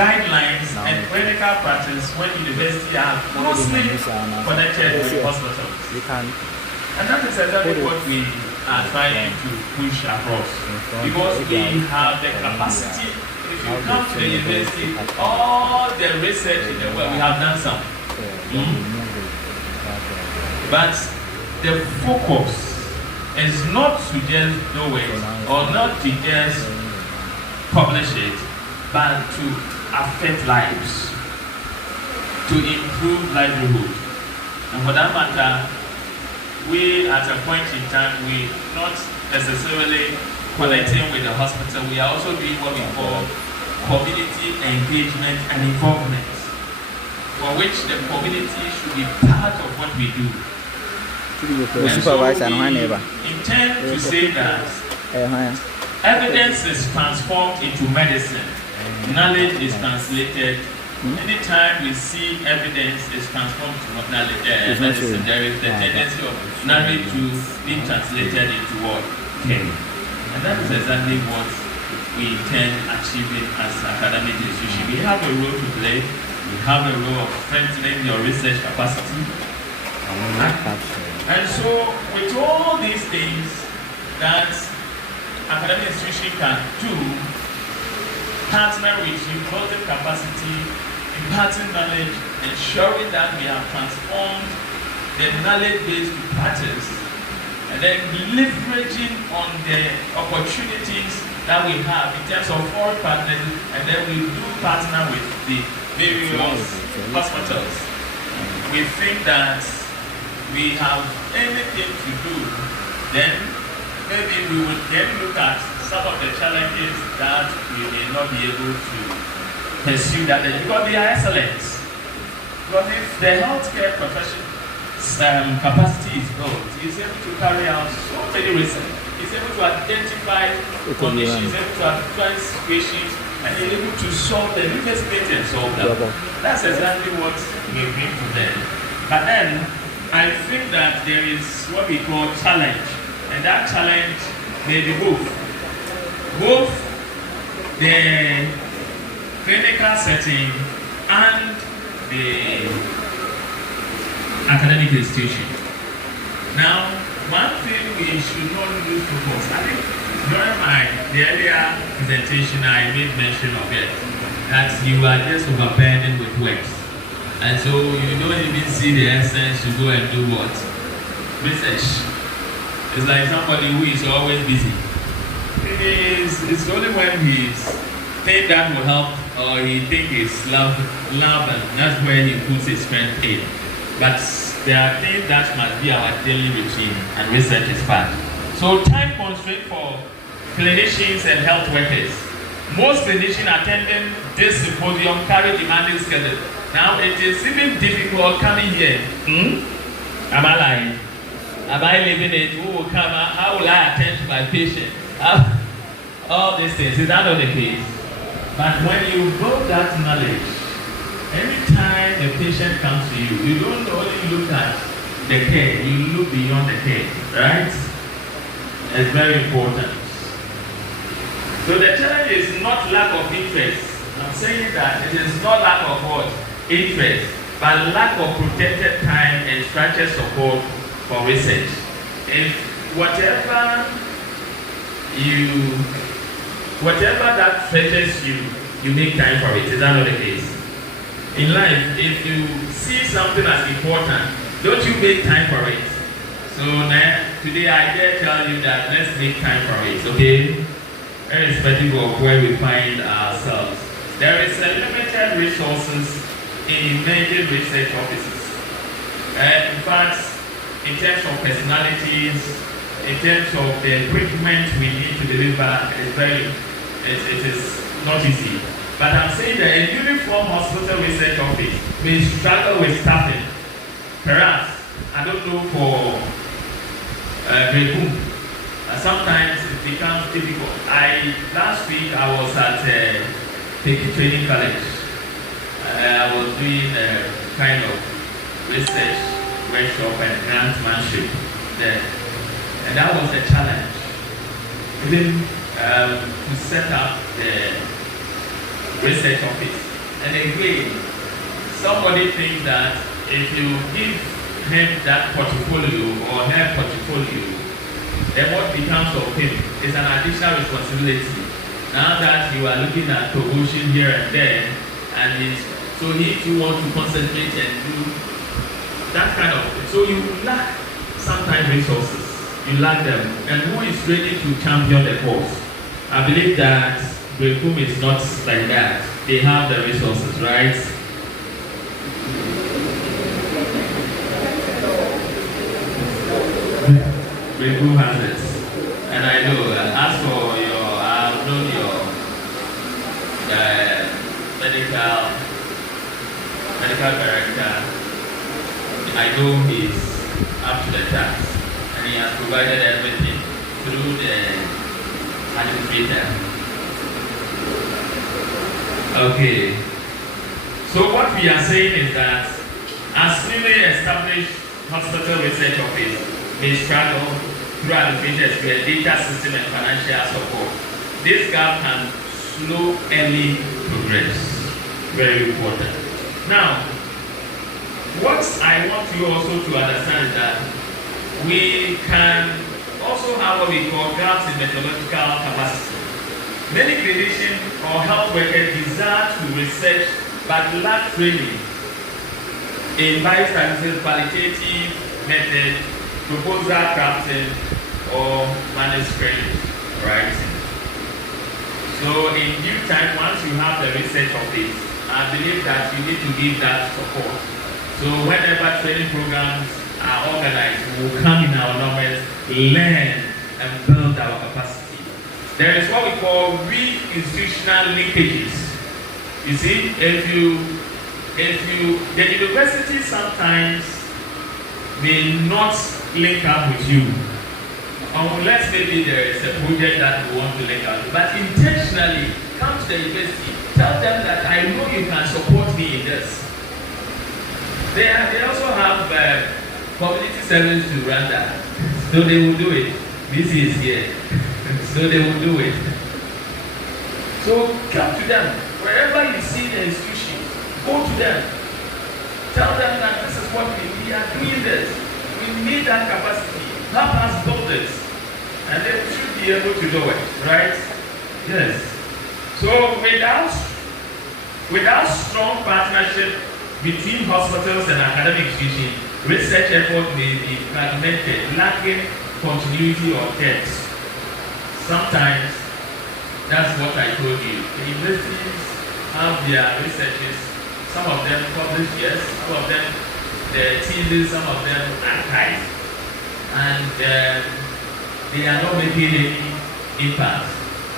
guidelines and clinical practice when university are closely connected with hospitals. And that is exactly what we are trying to push across. Because we have the capacity. If you come to the university, all the research in the world, we have done some. But the focus is not to just do it or not to just publish it, but to affect lives, to improve livelihood. And for that matter, we at a point in time, we not necessarily connecting with the hospital, we are also doing what we call community engagement and involvement, for which the community should be part of what we do. And so we intend to say that evidence is transformed into medicine. Knowledge is translated. Anytime we see evidence is transformed to medicine, there is the tendency of knowledge to be translated into what? Care. And that is exactly what we intend achieving as academic institution. We have a role to play. We have a role of strengthening your research capacity. And so, with all these things that academic institution can do, partner with you, building capacity, imparting knowledge, ensuring that we have transformed the knowledge base to practice, and then leveraging on the opportunities that we have in terms of foreign partners, and then we do partner with the various hospitals. We think that we have anything to do, then maybe we would then look at some of the challenges that we may not be able to pursue that because they are excellent. Because if the healthcare profession capacity is built, it's able to carry out so many research, it's able to identify conditions, able to identify situations, and is able to solve them, investigate and solve them. That's exactly what we bring to them. But then, I think that there is what we call challenge, and that challenge may be both the clinical setting and the academic institution. Now, one thing we should not lose focus. I think during the earlier presentation, I made mention of it, that you are just overburdened with work. And so you don't even see the essence to go and do what? Research. It's like somebody who is always busy. It's only when he's think that will help or he think it's love and that's where he puts his strength in. But there are things that must be our daily routine and research is part. So time constraint for clinicians and health workers. Most clinicians attending this symposium carry demanding schedule. Now it is even difficult coming here. Am I lying? Am I living it? Who will come? How will I attend to my patient? All these things. Is that not the case? But when you build that knowledge, anytime a patient comes to you, you don't only look at the care, you look beyond the care, right? It's very important. So the challenge is not lack of interest. I'm saying that it is not lack of what? Interest, but lack of protected time and structured support for research. If whatever that fetches you, you make time for it. Is that not the case? In life, if you see something as important, don't you make time for it? So now, today I dare tell you that let's make time for it, okay? Irrespective of where we find ourselves. There is a limited resources in major research offices. And in fact, in terms of personalities, in terms of the equipment we need to deliver, it is not easy. But I'm saying that a uniform hospital research office may struggle with staffing. Perhaps, I don't know for Berekum, sometimes it becomes difficult. Last week I was at Peking Training College. I was doing a kind of research workshop and grantmanship there. And that was a challenge. Even to set up the research office. And again, somebody thinks that if you give him that portfolio or her portfolio, then what becomes of him is an additional responsibility. Now that you are looking at promotion here and there, and so he too wants to concentrate and do that kind of thing. So you lack sometimes resources. You lack them. And who is ready to champion the cause? I believe that Berekum is not like that. They have the resources, right? Berekum has it. And I know, as for I've known your medical director, I know he's up to the task. And he has provided everything through the administrator. Okay. So what we are saying is that as newly established hospital research office may struggle through administrators with data system and financial support, this gap can slow early progress. Very important. Now, what I want you also to understand is that we can also have what we call gaps in methodological capacity. Many clinicians or health workers desire to research but lack training in biostatistics, qualitative method, proposal crafting, or manuscript writing. So in due time, once you have the research of this, I believe that you need to give that support. So whenever training programs are organized, we will come in our numbers, learn, and build our capacity. There is what we call re-institutional linkages. You see, the university sometimes may not link up with you, unless maybe there is a project that we want to link up with. But intentionally, come to the university, tell them that I know you can support me in this. They also have community service to run that, so they will do it. This is here, so they will do it. So come to them wherever you see the institution. Go to them. Tell them that this is what we are doing this. We need that capacity. Help us build this, and they should be able to do it, right? Yes. So without strong partnership between hospitals and academic institutions, research effort may be fragmented, lacking continuity or depth. Sometimes, that's what I told you. The universities have their researches, some of them published, yes, some of them the thesis, some of them archived, and they are not making any impact.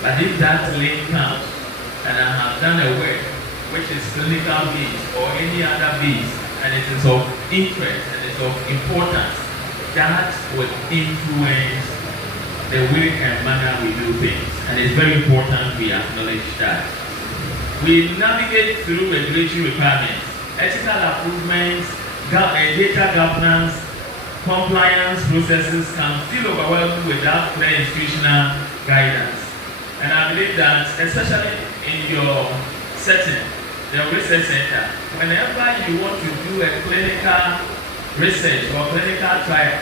But if that link comes, and I have done a work which is clinical based or any other base, and it is of interest and it's of importance, that will influence the way and manner we do things. And it's very important we acknowledge that. We navigate through regulatory requirements, ethical improvements, data governance, compliance processes can feel overwhelming without clear institutional guidance. And I believe that, especially in your setting, the research center, whenever you want to do a clinical research or clinical trial,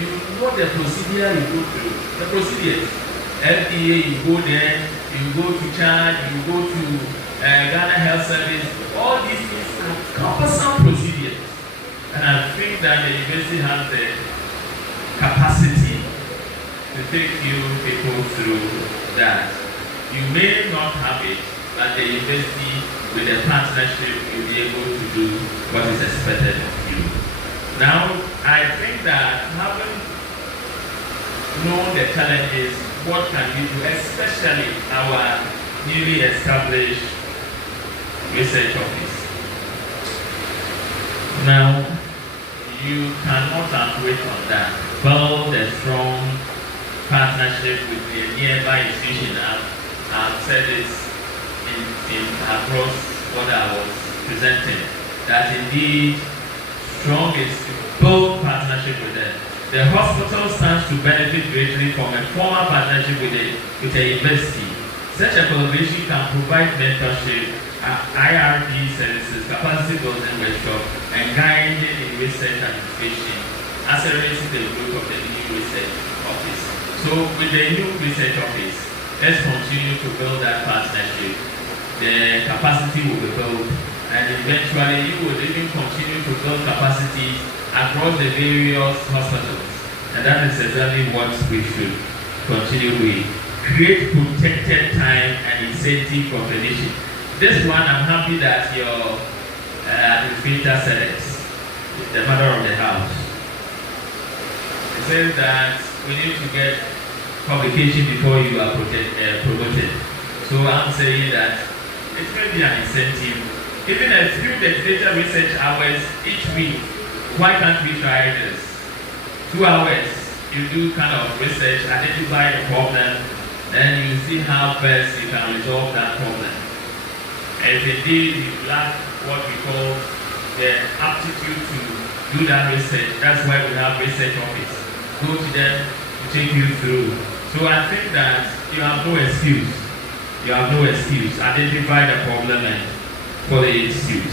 you know the procedure you go through. The procedures. FDA, you go there, you go to charge, you go to Ghana Health Service. All these things are cumbersome procedures. And I think that the university has the capacity to take you people through that. You may not have it, but the university, with a partnership, will be able to do what is expected of you. Now, I think that having known the challenges, what can we do, especially our newly established research office. Now, you cannot operate on that. Build a strong partnership with the nearby institution. I've said this in across what I was presenting, that indeed strong is to build partnership with them. The hospital stands to benefit greatly from a formal partnership with the university. Such a collaboration can provide mentorship, IRD services, capacity building workshop, and guiding in research and innovation, accelerating the growth of the new research office. So with the new research office, let's continue to build that partnership. The capacity will be built, and eventually you will even continue to build capacity across the various hospitals. And that is exactly what we should continue with. Create protected time and incentive for clinicians. This one, I'm happy that your administrator said it, the mother of the house. It says that we need to get publication before you are promoted. So I'm saying that it may be an incentive. Even a few dedicated research hours each week, why can't we try this? 2 hours, you do kind of research, identify the problem, then you see how best you can resolve that problem. And if indeed you lack what we call the aptitude to do that research, that's why we have research office. Go to them to take you through. So I think that you have no excuse. You have no excuse. Identify the problem and follow its suit.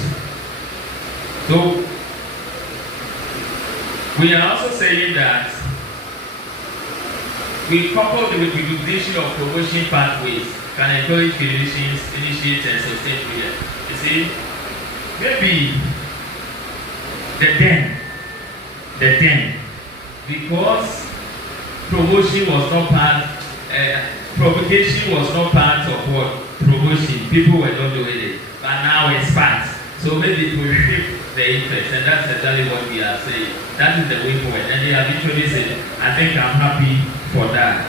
So we are also saying that we couple the recognition of promotion pathways can encourage clinicians, initiate and sustain prayer. You see, maybe the then, because promotion was not part, provocation was not part of what? Promotion. People were not doing it, but now it's part. So maybe it will shift the interest, and that's exactly what we are saying. That is the way forward, and they have introduced it. I think I'm happy for that.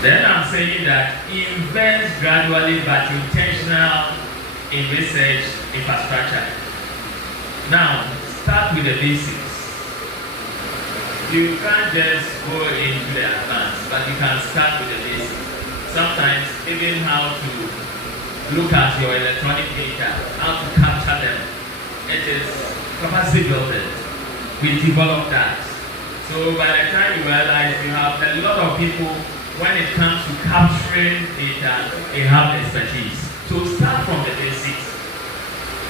Then I'm saying that invest gradually but intentional in research infrastructure. Now, start with the basics. You can't just go into the advanced, but you can start with the basics. Sometimes even how to look at your electronic data, how to capture them. It is capacity building. We develop that. So by the time you realize you have a lot of people, when it comes to capturing data, they have expertise. So start from the basics.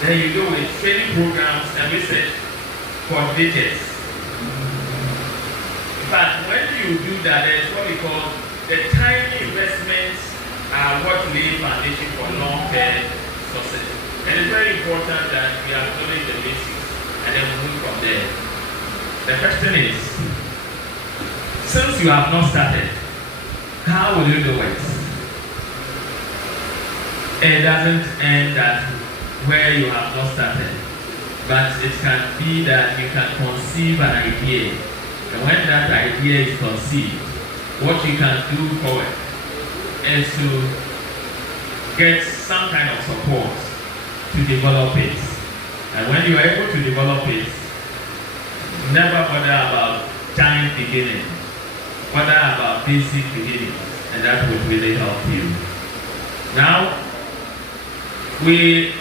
Then you go with training programs and research coordinators. But when you do that, there's what we call the tiny investments are what lay foundation for long-term success. And it's very important that we acknowledge the basics and then move from there. The question is, since you have not started, how will you do it? It doesn't end at where you have not started, but it can be that you can conceive an idea. And when that idea is conceived, what you can do forward is to get some kind of support to develop it. And when you are able to develop it, never bother about giant beginning, bother about basic beginning, and that would really help you. Now, we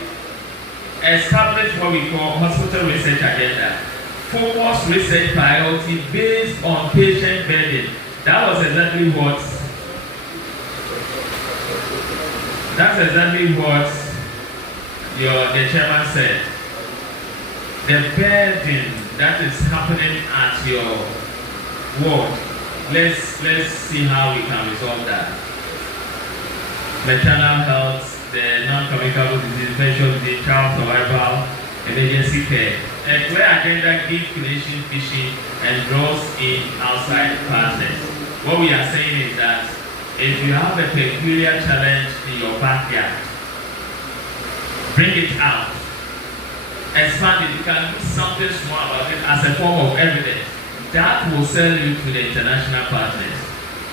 establish what we call hospital research agenda. Focus research priority based on patient burden. That's exactly what the chairman said. The burden that is happening at your ward, let's see how we can resolve that. Maternal health, the non-communicable disease, infectious disease, child survival, emergency care. A clear agenda gives clinician vision and draws in outside partners. What we are saying is that if you have a peculiar challenge in your backyard, bring it out, expand it. You can do something small about it as a form of evidence. That will sell you to the international partners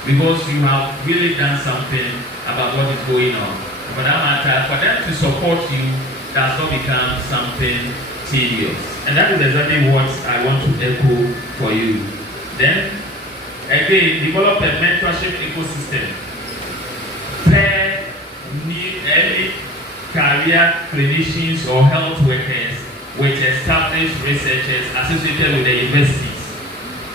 because you have really done something about what is going on. For that matter, for them to support you does not become something tedious. And that is exactly what I want to echo for you. Then, again, develop a mentorship ecosystem. Pair early career clinicians or health workers with established researchers associated with the universities.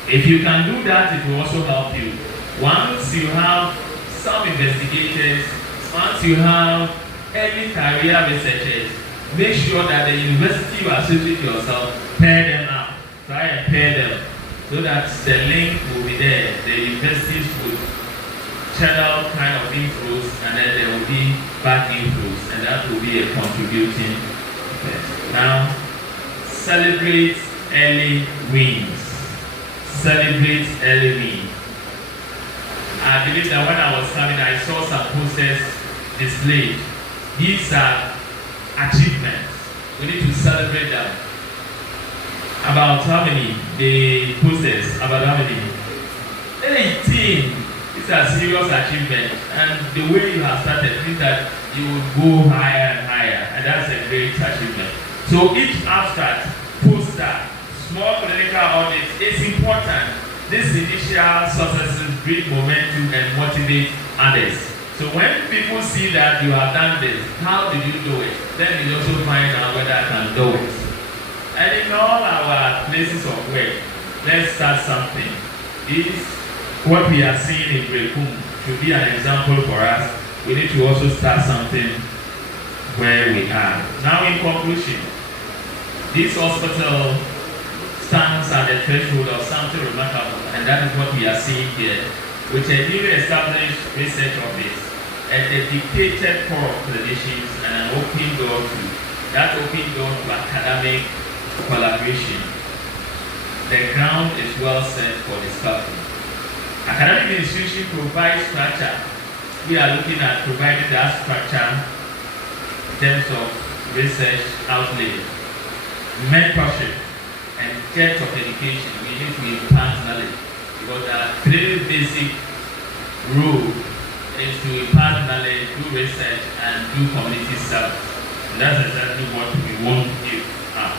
If you can do that, it will also help you. Once you have some investigators, once you have early career researchers, make sure that the university you associate yourself, pair them up. Try and pair them so that the link will be there. The universities would channel kind of inflows, and then there will be back inflows, and that will be a contributing effect. Now, celebrate early wins. Celebrate early wins. I believe that when I was coming, I saw some posters displayed. These are achievements. We need to celebrate them. About how many? The posters, about how many? 18. It's a serious achievement. And the way you have started means that you will go higher and higher. And that's a great achievement. So each abstract, poster, small clinical audit is important. These initial successes bring momentum and motivate others. So when people see that you have done this, how did you do it? Then you also find out whether I can do it. And in all our places of work, let's start something. This, what we are seeing in Berekum should be an example for us. We need to also start something where we are. Now in conclusion, this hospital stands at the threshold of something remarkable, and that is what we are seeing here. With a newly established research office, a dedicated core of clinicians, and an open door to academic collaboration. The ground is well set for discovery. Academic institution provides structure. We are looking at providing that structure in terms of research outlay, mentorship, and depth of education. We need to impart knowledge, because our three basic rule is to impart knowledge, do research, and do community service. And that's exactly what we want to give out.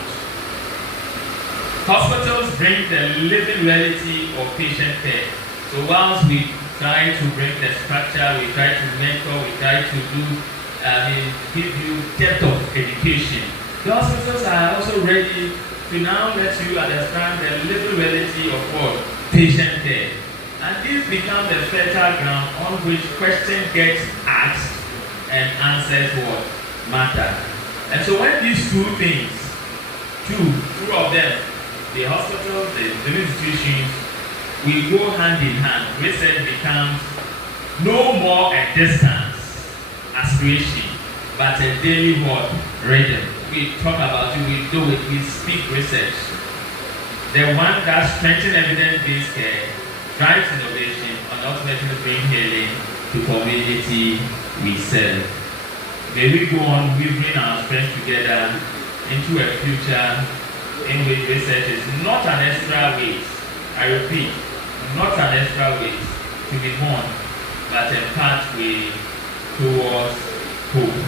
Hospitals bring the living reality of patient care. So whilst we try to bring the structure, we try to mentor, we try to give you depth of education, the hospitals are also ready to now let you understand the living reality of what? Patient care. And this becomes the fertile ground on which questions get asked and answers what matter. And so when these two things, two of them, the hospitals, the institutions, we go hand in hand. Research becomes no more a distance aspiration, but a daily what? Rhythm. We talk about it, we do it, we speak research. The one that strengthens evidence-based care, drives innovation, and ultimately bring healing to community we serve. May we go on weaving our strength together into a future in which research is not an extra waste. I repeat, not an extra waste to be born, but a pathway towards hope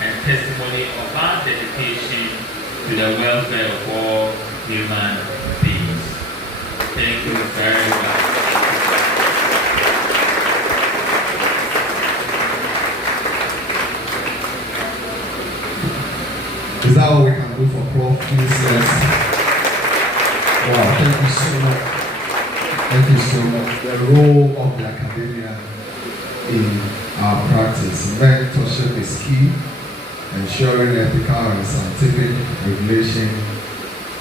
and testimony of our dedication to the welfare of all human beings. Thank you very much. Is that what we can do for Prof? Please, yes. Wow, thank you so much. Thank you so much. The role of the academia in our practice. Mentorship is key. Ensuring ethical and scientific regulation.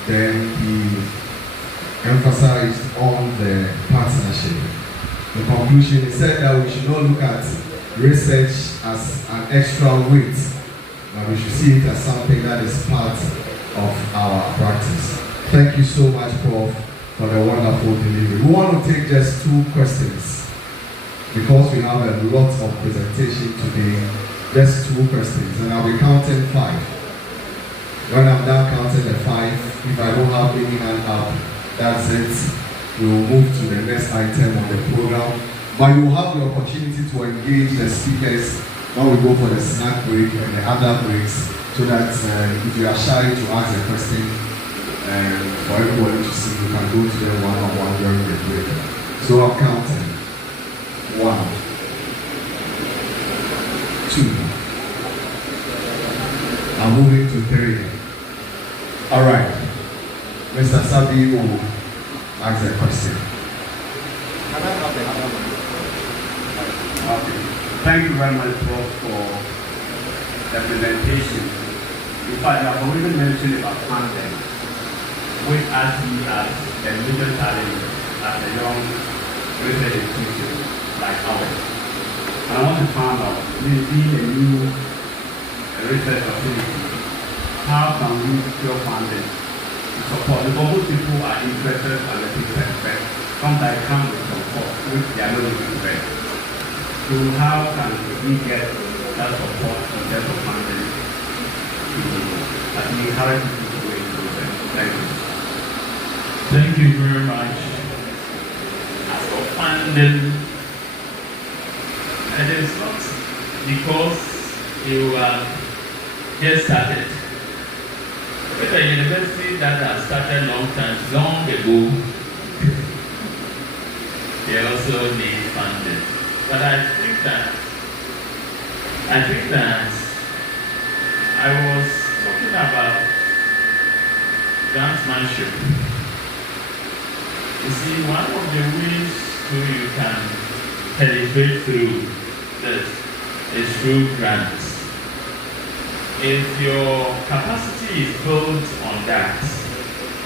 Then he emphasized on the partnership. The conclusion, he said that we should not look at research as an extra weight, but we should see it as something that is part of our practice. Thank you so much, Prof, for the wonderful delivery. We want to take just 2 questions because we have a lot of presentation today. Just 2 questions, and I'll be counting 5. When I'm done counting the 5, if I don't have any hand up, that's it. We will move to the next item on the program. But you will have the opportunity to engage the speakers when we go for the snack break and the other breaks, so that if you are shy to ask a question, for everybody to see, you can go to them one-on-one during the break. So I'm counting. 1, 2. I'm moving to 3. All right. Mr. Sabi will ask a question. Can I have the other one? Okay. Thank you very much, Prof, for representation. In fact, you have already mentioned about funding, which I see as a major challenge as a young research institution like ours. And I want to find out, being a new research facility, how can we secure funding to support? Because most people are interested in the research, but sometimes come with some cost, which they are not looking for. So how can we get that support in terms of funding to encourage people to go into research? Thank you. Thank you very much. As for funding, it is not because you just started. With a university that has started long ago, they also need funding. But I think that I was talking about grantsmanship. You see, one of the ways you can penetrate through this is through grants. If your capacity is built on that,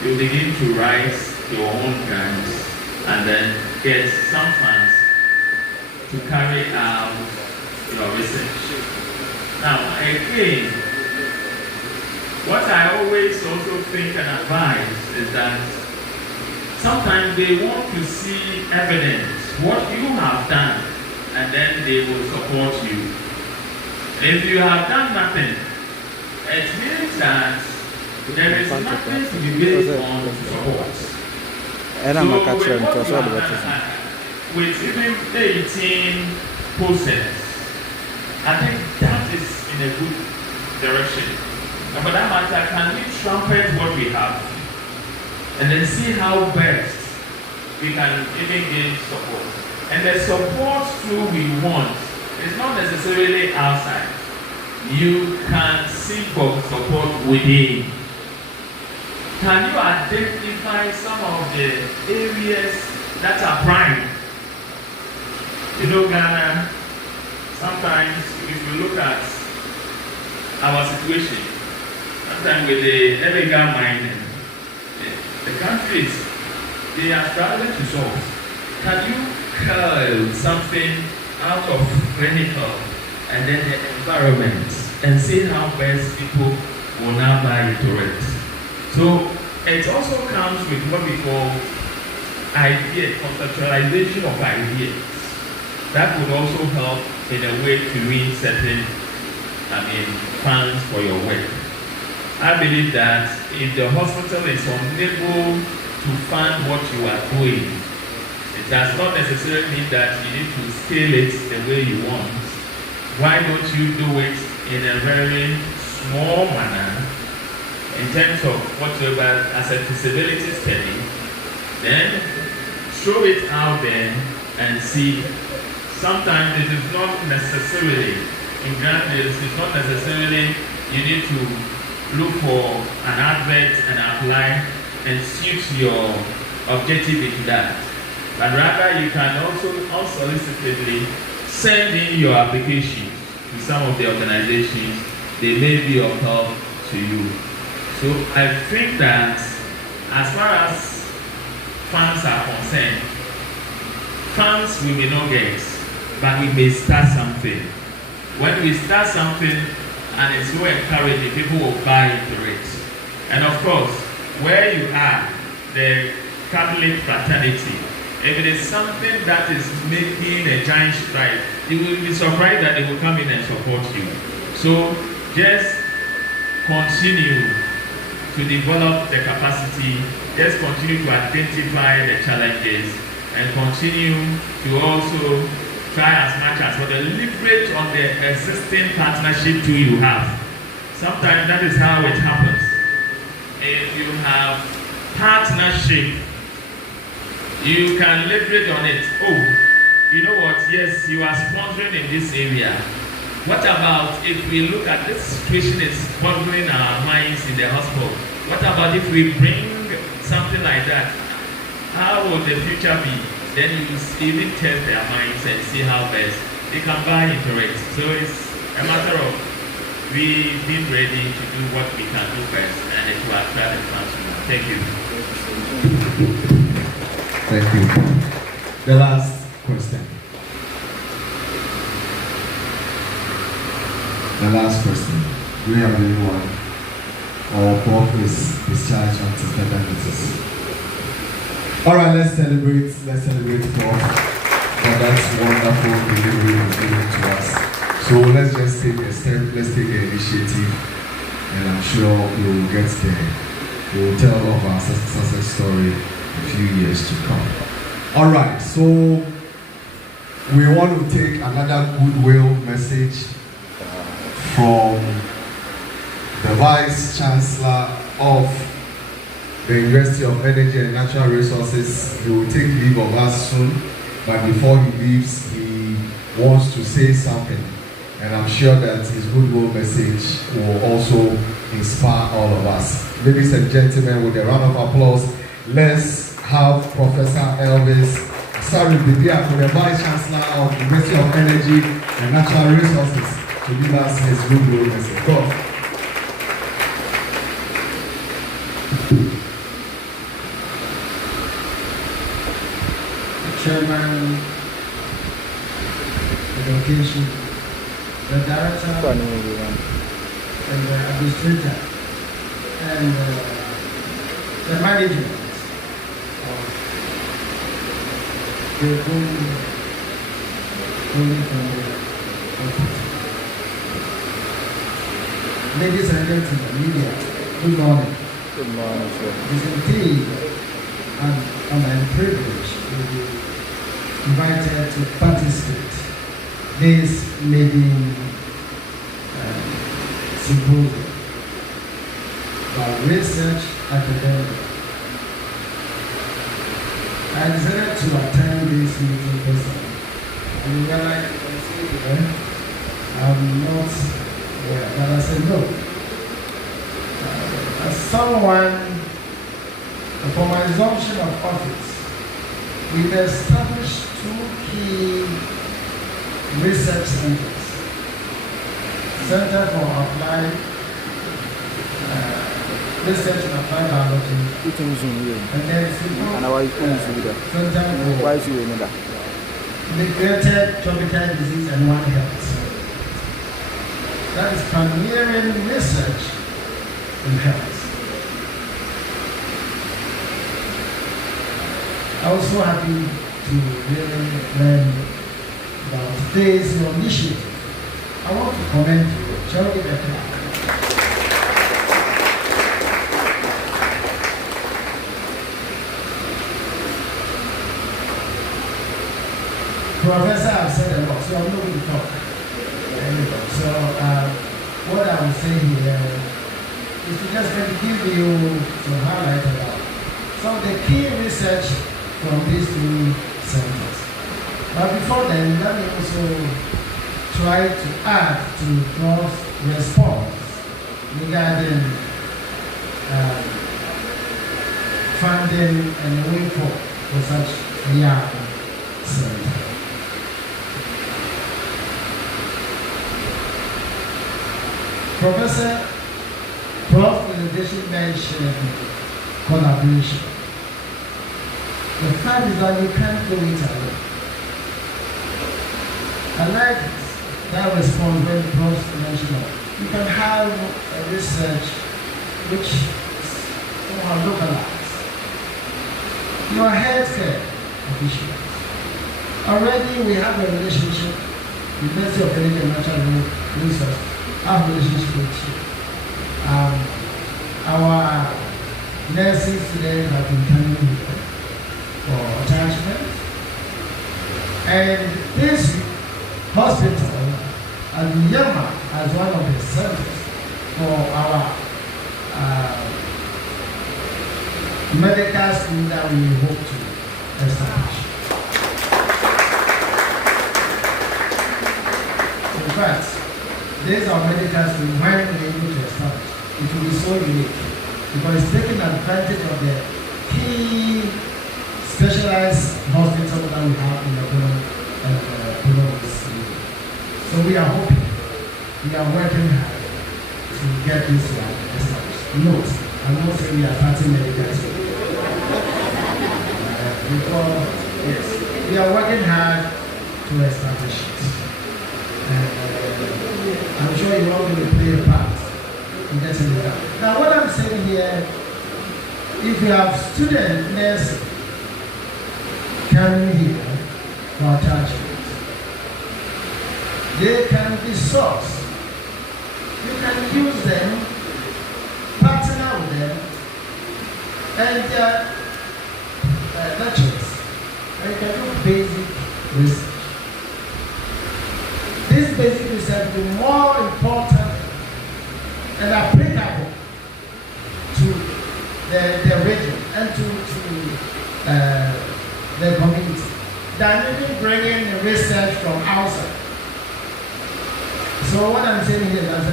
you begin to write your own grants and then get some funds to carry out your research. Now, again, what I always also think and advise is that sometimes they want to see evidence, what you have done, and then they will support you. If you have done nothing, it means that there is nothing to be based on support. With even the 18 process, I think that is in a good direction. And for that matter, can we trumpet what we have and then see how best we can even gain support? And the support too we want is not necessarily outside. You can seek for support within. Can you identify some of the areas that are prime? You know, Ghana, sometimes if you look at our situation, sometimes with the illegal mining, the countries, they are struggling to solve. Can you curl something out of clinical and then the environment and see how best people will now buy into it? So it also comes with what we call idea, conceptualization of ideas. That would also help in a way to win certain funds for your work. I believe that if the hospital is unable to fund what you are doing, it does not necessarily mean that you need to scale it the way you want. Why don't you do it in a very small manner in terms of whatever as a feasibility study, then throw it out there and see. Sometimes it is not necessarily, in grant deals, it's not necessarily you need to look for an advert and apply and suit your objective into that. But rather you can also unsolicitedly send in your application to some of the organizations. They may be of help to you. So I think that as far as funds are concerned, funds we may not get, but we may start something. When we start something and it's so encouraging, people will buy into it. And of course, where you are, the Catholic fraternity, if it is something that is making a giant stride, you will be surprised that they will come in and support you. So just continue to develop the capacity, just continue to identify the challenges, and continue to also try as much as possible to leverage on the existing partnership tool you have. Sometimes that is how it happens. If you have partnership, you can leverage on it. Oh, you know what? Yes, you are sponsoring in this area. What about if we look at this situation is boggling our minds in the hospital? What about if we bring something like that? How will the future be? Then you even test their minds and see how best they can buy into it. So it's a matter of we've been ready to do what we can do first and it will attract the funds. Thank you. Thank you. The last question. The last question. Do we have anyone? Or Prof is discharged until further notice? All right, let's celebrate. Let's celebrate Prof for that wonderful delivery he's given to us. So let's just take a step. Let's take an initiative, and I'm sure we will get there. We will tell of our success story a few years to come. All right, so we want to take another goodwill message from the Vice Chancellor of the University of Energy and Natural Resources. He will take leave of us soon, but before he leaves, he wants to say something. And I'm sure that his goodwill message will also inspire all of us. Ladies and gentlemen, with a round of applause, let's have Professor Elvis Bidia, the Vice Chancellor of the University of Energy and Natural Resources, to give us his goodwill message. Go. Chairman, the location, the director, and the administrator, and the management of Berekum Ladies and gentlemen, media, good morning. Good morning, sir. It's indeed an honor and privilege to be invited to participate this leading symposium by research academic. I decided to attend this meeting personally. And you were like, I'm not there. But I said, no. As someone, for my assumption of office, we've established 2 key research centers. Center for Applied Research and Applied Biology, and then Center for Integrated Tropical Disease and One Health. That is pioneering research in health. I'm also happy to really learn about today's initiative. I want to commend you. Shall we give a clap? Professor, I've said a lot, so I'm not going to talk. So what I will say here is to just maybe give you some highlight about some of the key research from these 2 centers. But before then, let me also try to add to Prof's response regarding funding and way forward for such a young center. Professor Prof presentation mentioned collaboration. The fact is that you can't do it alone. I like that response when Prof mentioned you can have a research which is somehow localized. You are healthcare officials. Already we have a relationship with the University of Energy and Natural Resources. Our relationship with you. Our nurses today have been coming for attachment. And this hospital at Yama as one of the centers for our medical school that we hope to establish. In fact, these are medical schools when we're able to establish. It will be so unique because it's taking advantage of the key specialized hospital that we have in the province. So we are hoping, we are working hard to get this one established. Note, I'm not saying we are starting medical school. Because, yes, we are working hard to establish it. I'm sure you all will play a part in getting it done. Now, what I'm saying here, if you have student nursing coming here for attachment, they can be sourced. You can use them, partner with them, and their lectures. And you can do basic research. This basic research will be more important and applicable to the region and to the community than even bringing the research from outside. So what I'm saying here is as a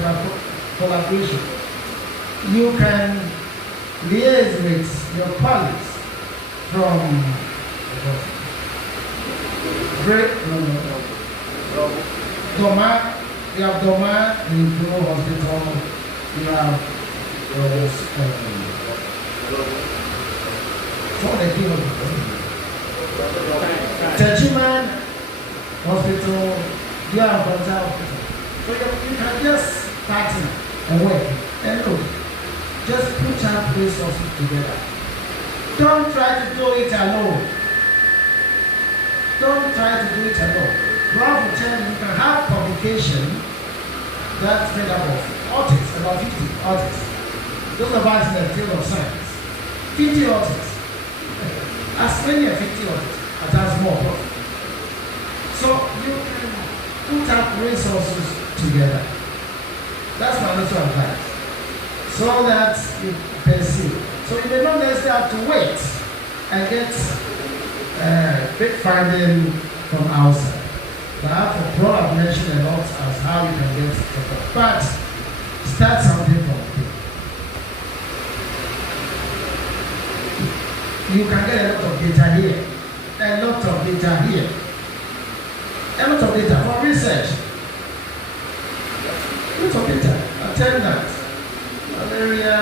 collaboration. You can liaise with your colleagues from Doma, you have Doma in Kumo Hospital, you have Techiman Hospital, you have Gonza Hospital. So you can just partner and work and look, just put up resources together. Don't try to do it alone. Don't try to do it alone. Throughout the term, you can have publication that's made up of authors, about 50 authors. Those of us in the field of science, 50 authors. As many as 50 authors, and that's more profit. So you can put up resources together. That's my little advice. So that you pursue. So you may not necessarily have to wait and get big funding from outside. But for Pro mentioned a lot as how you can get support. But start something from here. You can get a lot of data here, a lot of data here, a lot of data for research. A lot of data. I'll tell you that. Malaria,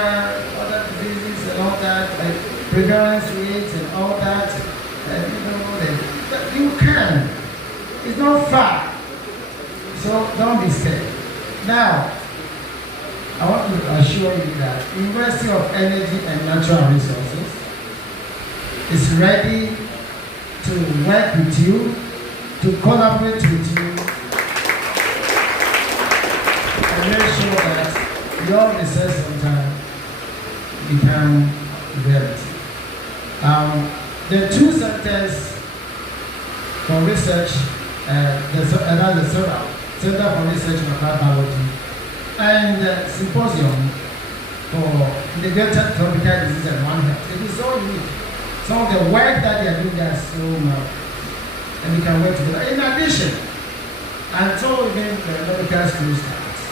other diseases and all that, like prevalence rates and all that, and you can. It's not far. So don't be scared. Now, I want to assure you that University of Energy and Natural Resources is ready to work with you, to collaborate with you, and make sure that your research center become reality. The two centers for research, another Center for Research in Applied Biology, and Symposium for Integrated Tropical Disease and One Health. It is so unique. Some of the work that they are doing there is so much, and we can work together. In addition, until even the medical school starts,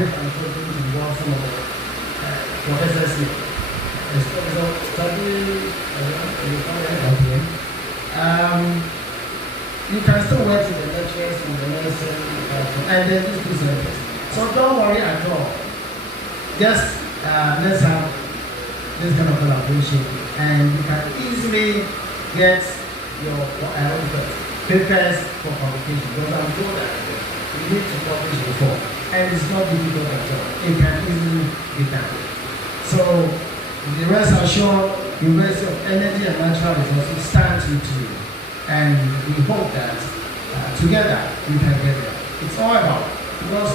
which I'm sure going to involve some of the professors here. You can still work with the lecturers and the nurses and then these two centers. So don't worry at all. Just let's have this kind of collaboration, and you can easily get your papers for publication. Because I'm sure that you need to publish before, and it's not difficult at all. It can easily be done. So the rest assured, University of Energy and Natural Resources stands with you, and we hope that together we can get there. It's all about, because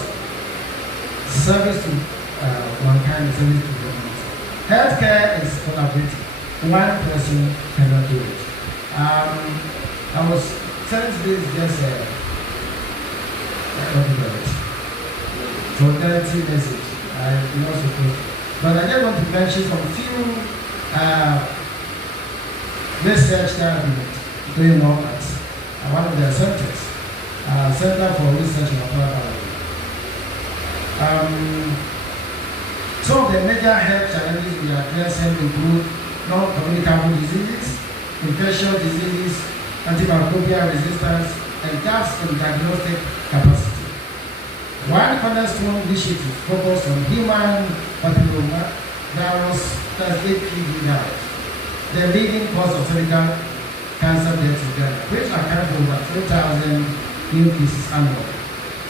service to mankind is service to humanity. Healthcare is collaborative. One person cannot do it. I was telling this just solidarity message. I'm not supposed to. But I just want to mention some few research that I've been doing on at one of their centers, Center for Research in Applied Biology. Some of the major health challenges we are addressing include non-communicable diseases, infectious diseases, antimicrobial resistance, and gaps in diagnostic capacity. One cornerstone initiative focused on human papillomavirus, that's HPV virus, the leading cause of cervical cancer deaths in Ghana, which account for over 3,000 new cases annually.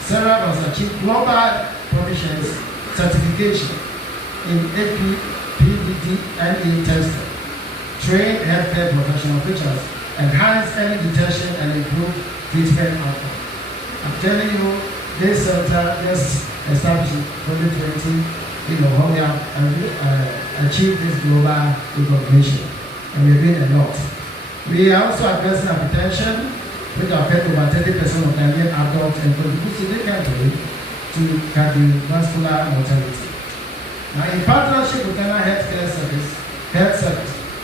Sarah has achieved global proficiency certification in HPV and A testing, trained healthcare professionals which has enhanced early detection and improved treatment outcome. I'm telling you, this center just established in 2020, how we have achieved this global recognition, and we're doing a lot. We are also addressing hypertension, which affects over 30% of Ghanaian adults and contributes significantly to cardiovascular mortality. Now, in partnership with Ghana Health Service,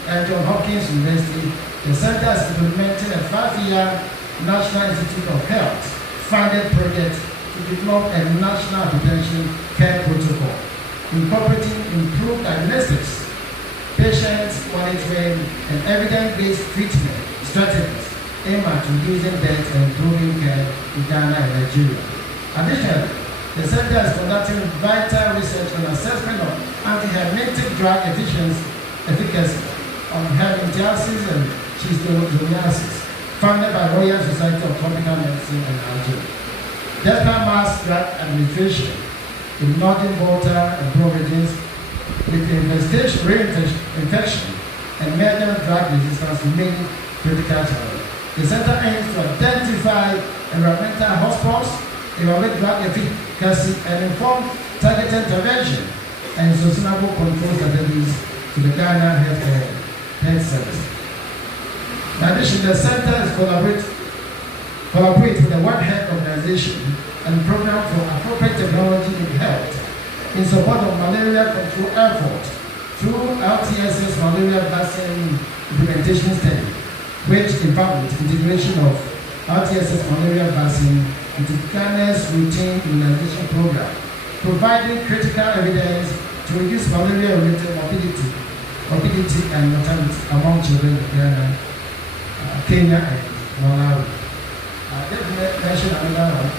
and Johns Hopkins University, the center is implementing a 5-year National Institute of Health funded project to develop a national hypertension care protocol, incorporating improved diagnostics, patient monitoring, and evidence-based treatment strategies aimed at reducing death and improving care in Ghana and Nigeria. Additionally, the center is conducting vital research on assessment of antihelmintic drug efficacy on helminthiasis and schistosomiasis, funded by Royal Society of Tropical Medicine and Algeria. Despite mass drug administration in northern Volta and Pro regions, with reinfection and major drug resistance remaining critical challenge. The center aims to identify environmental hotspots, evaluate drug efficacy, and inform targeted intervention and sustainable control strategies to the Ghana Health Service. In addition, the center is collaborate with the World Health Organization and program for appropriate technology in health in support of malaria control efforts through LTSS malaria vaccine implementation study, which evaluates integration of LTSS malaria vaccine into Ghana's routine immunization program, providing critical evidence to reduce malaria-related morbidity and mortality among children in Ghana, Kenya, and Malawi. Let me mention another one.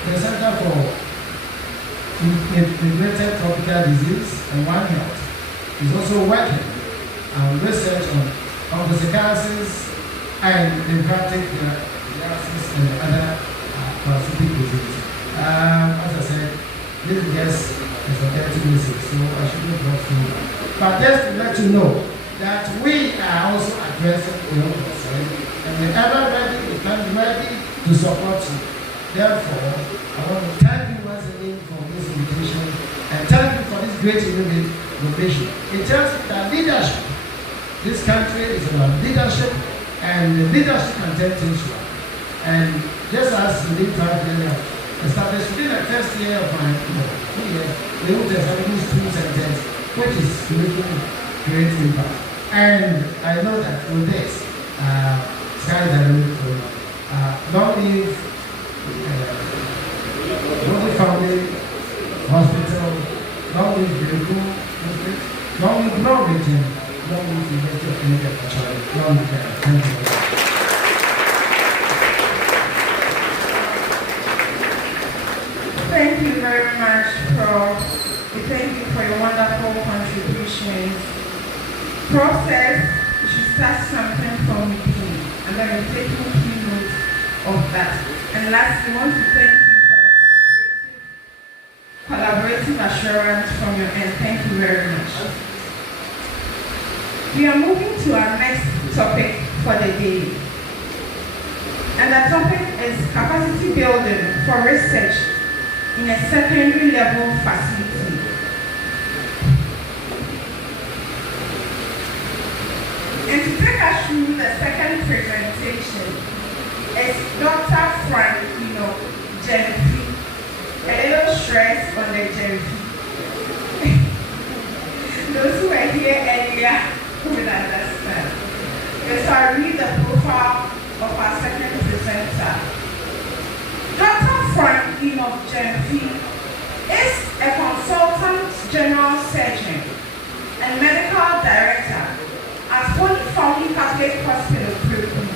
The Center for Integrated Tropical Disease and One Health is also working on research on onchocerciasis and lymphatic diseases and other parasitic diseases. As I said, this is just a 30 minutes, so I shouldn't go through that. But just to let you know that we are also addressing your concern, and we're ever ready, we can be ready to support you. Therefore, I want to thank you once again for this invitation and thank you for this great innovation. It tells you that leadership, this country is about leadership, and the leadership can take things right. And just as the lead earlier established within the first year of my 2 years, they would establish 2 sentences, which is making great impact. And I know that with this, sky is the limit. Long live Rotary Family Hospital, long live Berekum, long live Brown Region, long live University of Kenya, long live Ghana. Thank you very much. Thank you very much, Prof. We thank you for your wonderful contributions. Prof says you should start something from within, and then we're taking key notes of that. And lastly, we want to thank you for the collaborative assurance from your end. Thank you very much. We are moving to our next topic for the day. And the topic is capacity building for research in a secondary level facility. And to take us through the second presentation is Dr. Frank, Jennifer. A little stress on the Jennifer. Those who were here earlier will understand. Yes, I read the profile of our second presenter. Dr. Frank Jennifer is a consultant general surgeon and medical director at Holy Family Catholic Hospital, Berekum.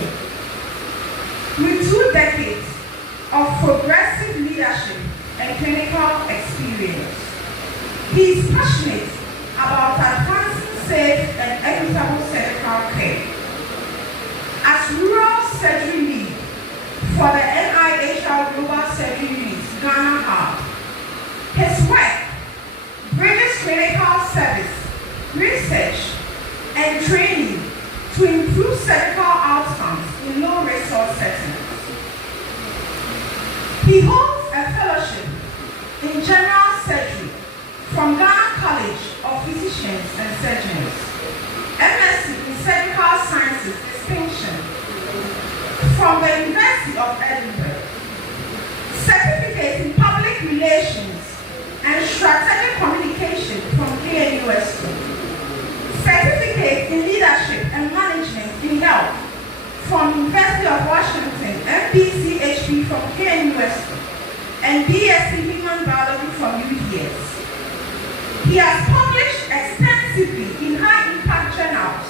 With 2 decades of progressive leadership and clinical experience. He is passionate about advancing safe and equitable surgical care. As rural surgery lead for the NIHR Global Surgery Unit, Ghana Hub, his work bridges clinical service, research, and training to improve surgical outcomes in low-resource settings. He holds a fellowship in general surgery from Ghana College of Physicians and Surgeons, MSc in Surgical Sciences distinction from the University of Edinburgh, certificate in Public Relations and Strategic Communication from KNUST, certificate in Leadership and Management in Health from University of Washington, MPCHP from KNUST, and BSc Human Biology from UDS. He has published extensively in high-impact journals,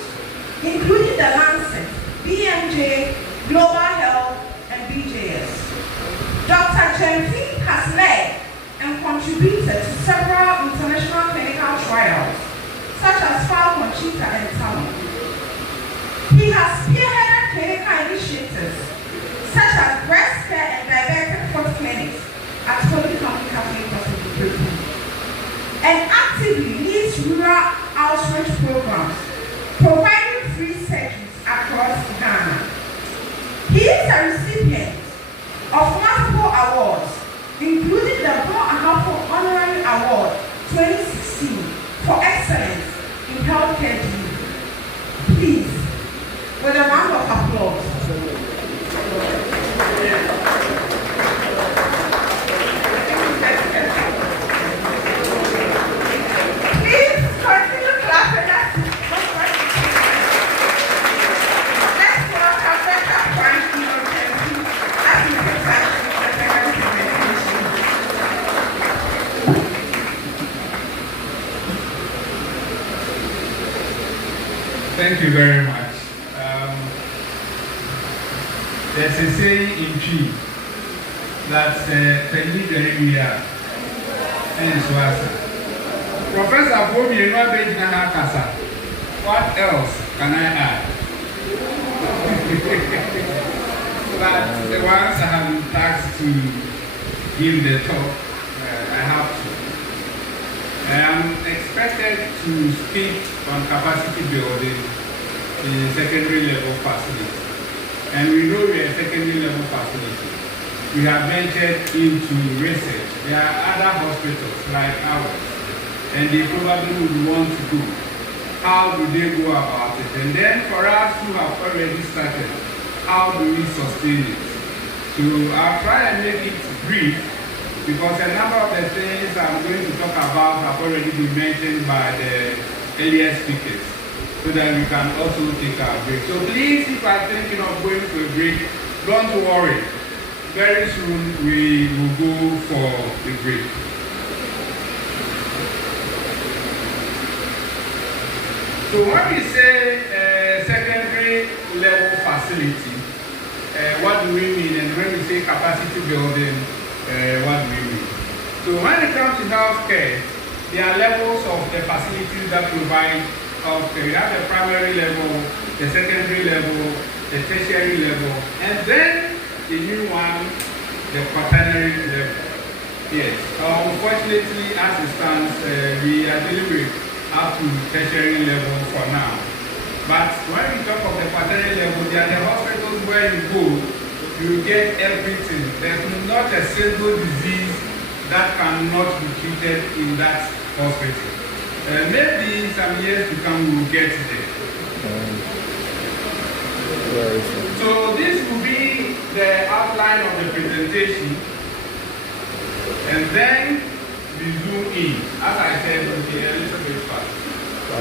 including The Lancet, BMJ, Global Health, and BJS. Dr. Jenfi has led and contributed to several international clinical trials, such as Falcon, Cheetah, and Talon. He has spearheaded clinical initiatives, such as breast care and diabetic foot clinics at Holy Family Catholic Hospital, Berekum, and actively leads rural outreach programs, providing free surgeries across Ghana. He is a recipient of multiple awards, including the Bon Ahafo Honorary Award 2016 for excellence in healthcare delivery. Please, with a round of applause. Please continue clapping. Let's welcome Dr. Frank Inokensi as he takes us to the second presentation. Thank you very much. There's a saying in Chi that Penny Derivia and Swasa. Professor Bomi, you know, Benjamin Kasa. What else can I add? But the ones I have been tasked to give the talk, I have to. I am expected to speak on capacity building in secondary level facilities. And we know we are a secondary level facility. We have ventured into research. There are other hospitals like ours, and they probably would want to go. How do they go about it? And then for us who have already started, how do we sustain it? So I'll try and make it brief, because a number of the things I'm going to talk about have already been mentioned by the earlier speakers, so that we can also take our break. So please, if you are thinking of going to a break, don't worry. Very soon we will go for the break. So when we say secondary level facility, what do we mean? And when we say capacity building, what do we mean? So when it comes to healthcare, there are levels of the facilities that provide healthcare. We have the primary level, the secondary level, the tertiary level, and then the new one, the quaternary level. Yes. Unfortunately, as it stands, we are dealing with up to tertiary level for now. But when we talk of the quaternary level, there are the hospitals where you go, you get everything. There's not a single disease that cannot be treated in that hospital. Maybe some years to come we will get there. So this will be the outline of the presentation, and then we zoom in. As I said, okay, a little bit fast.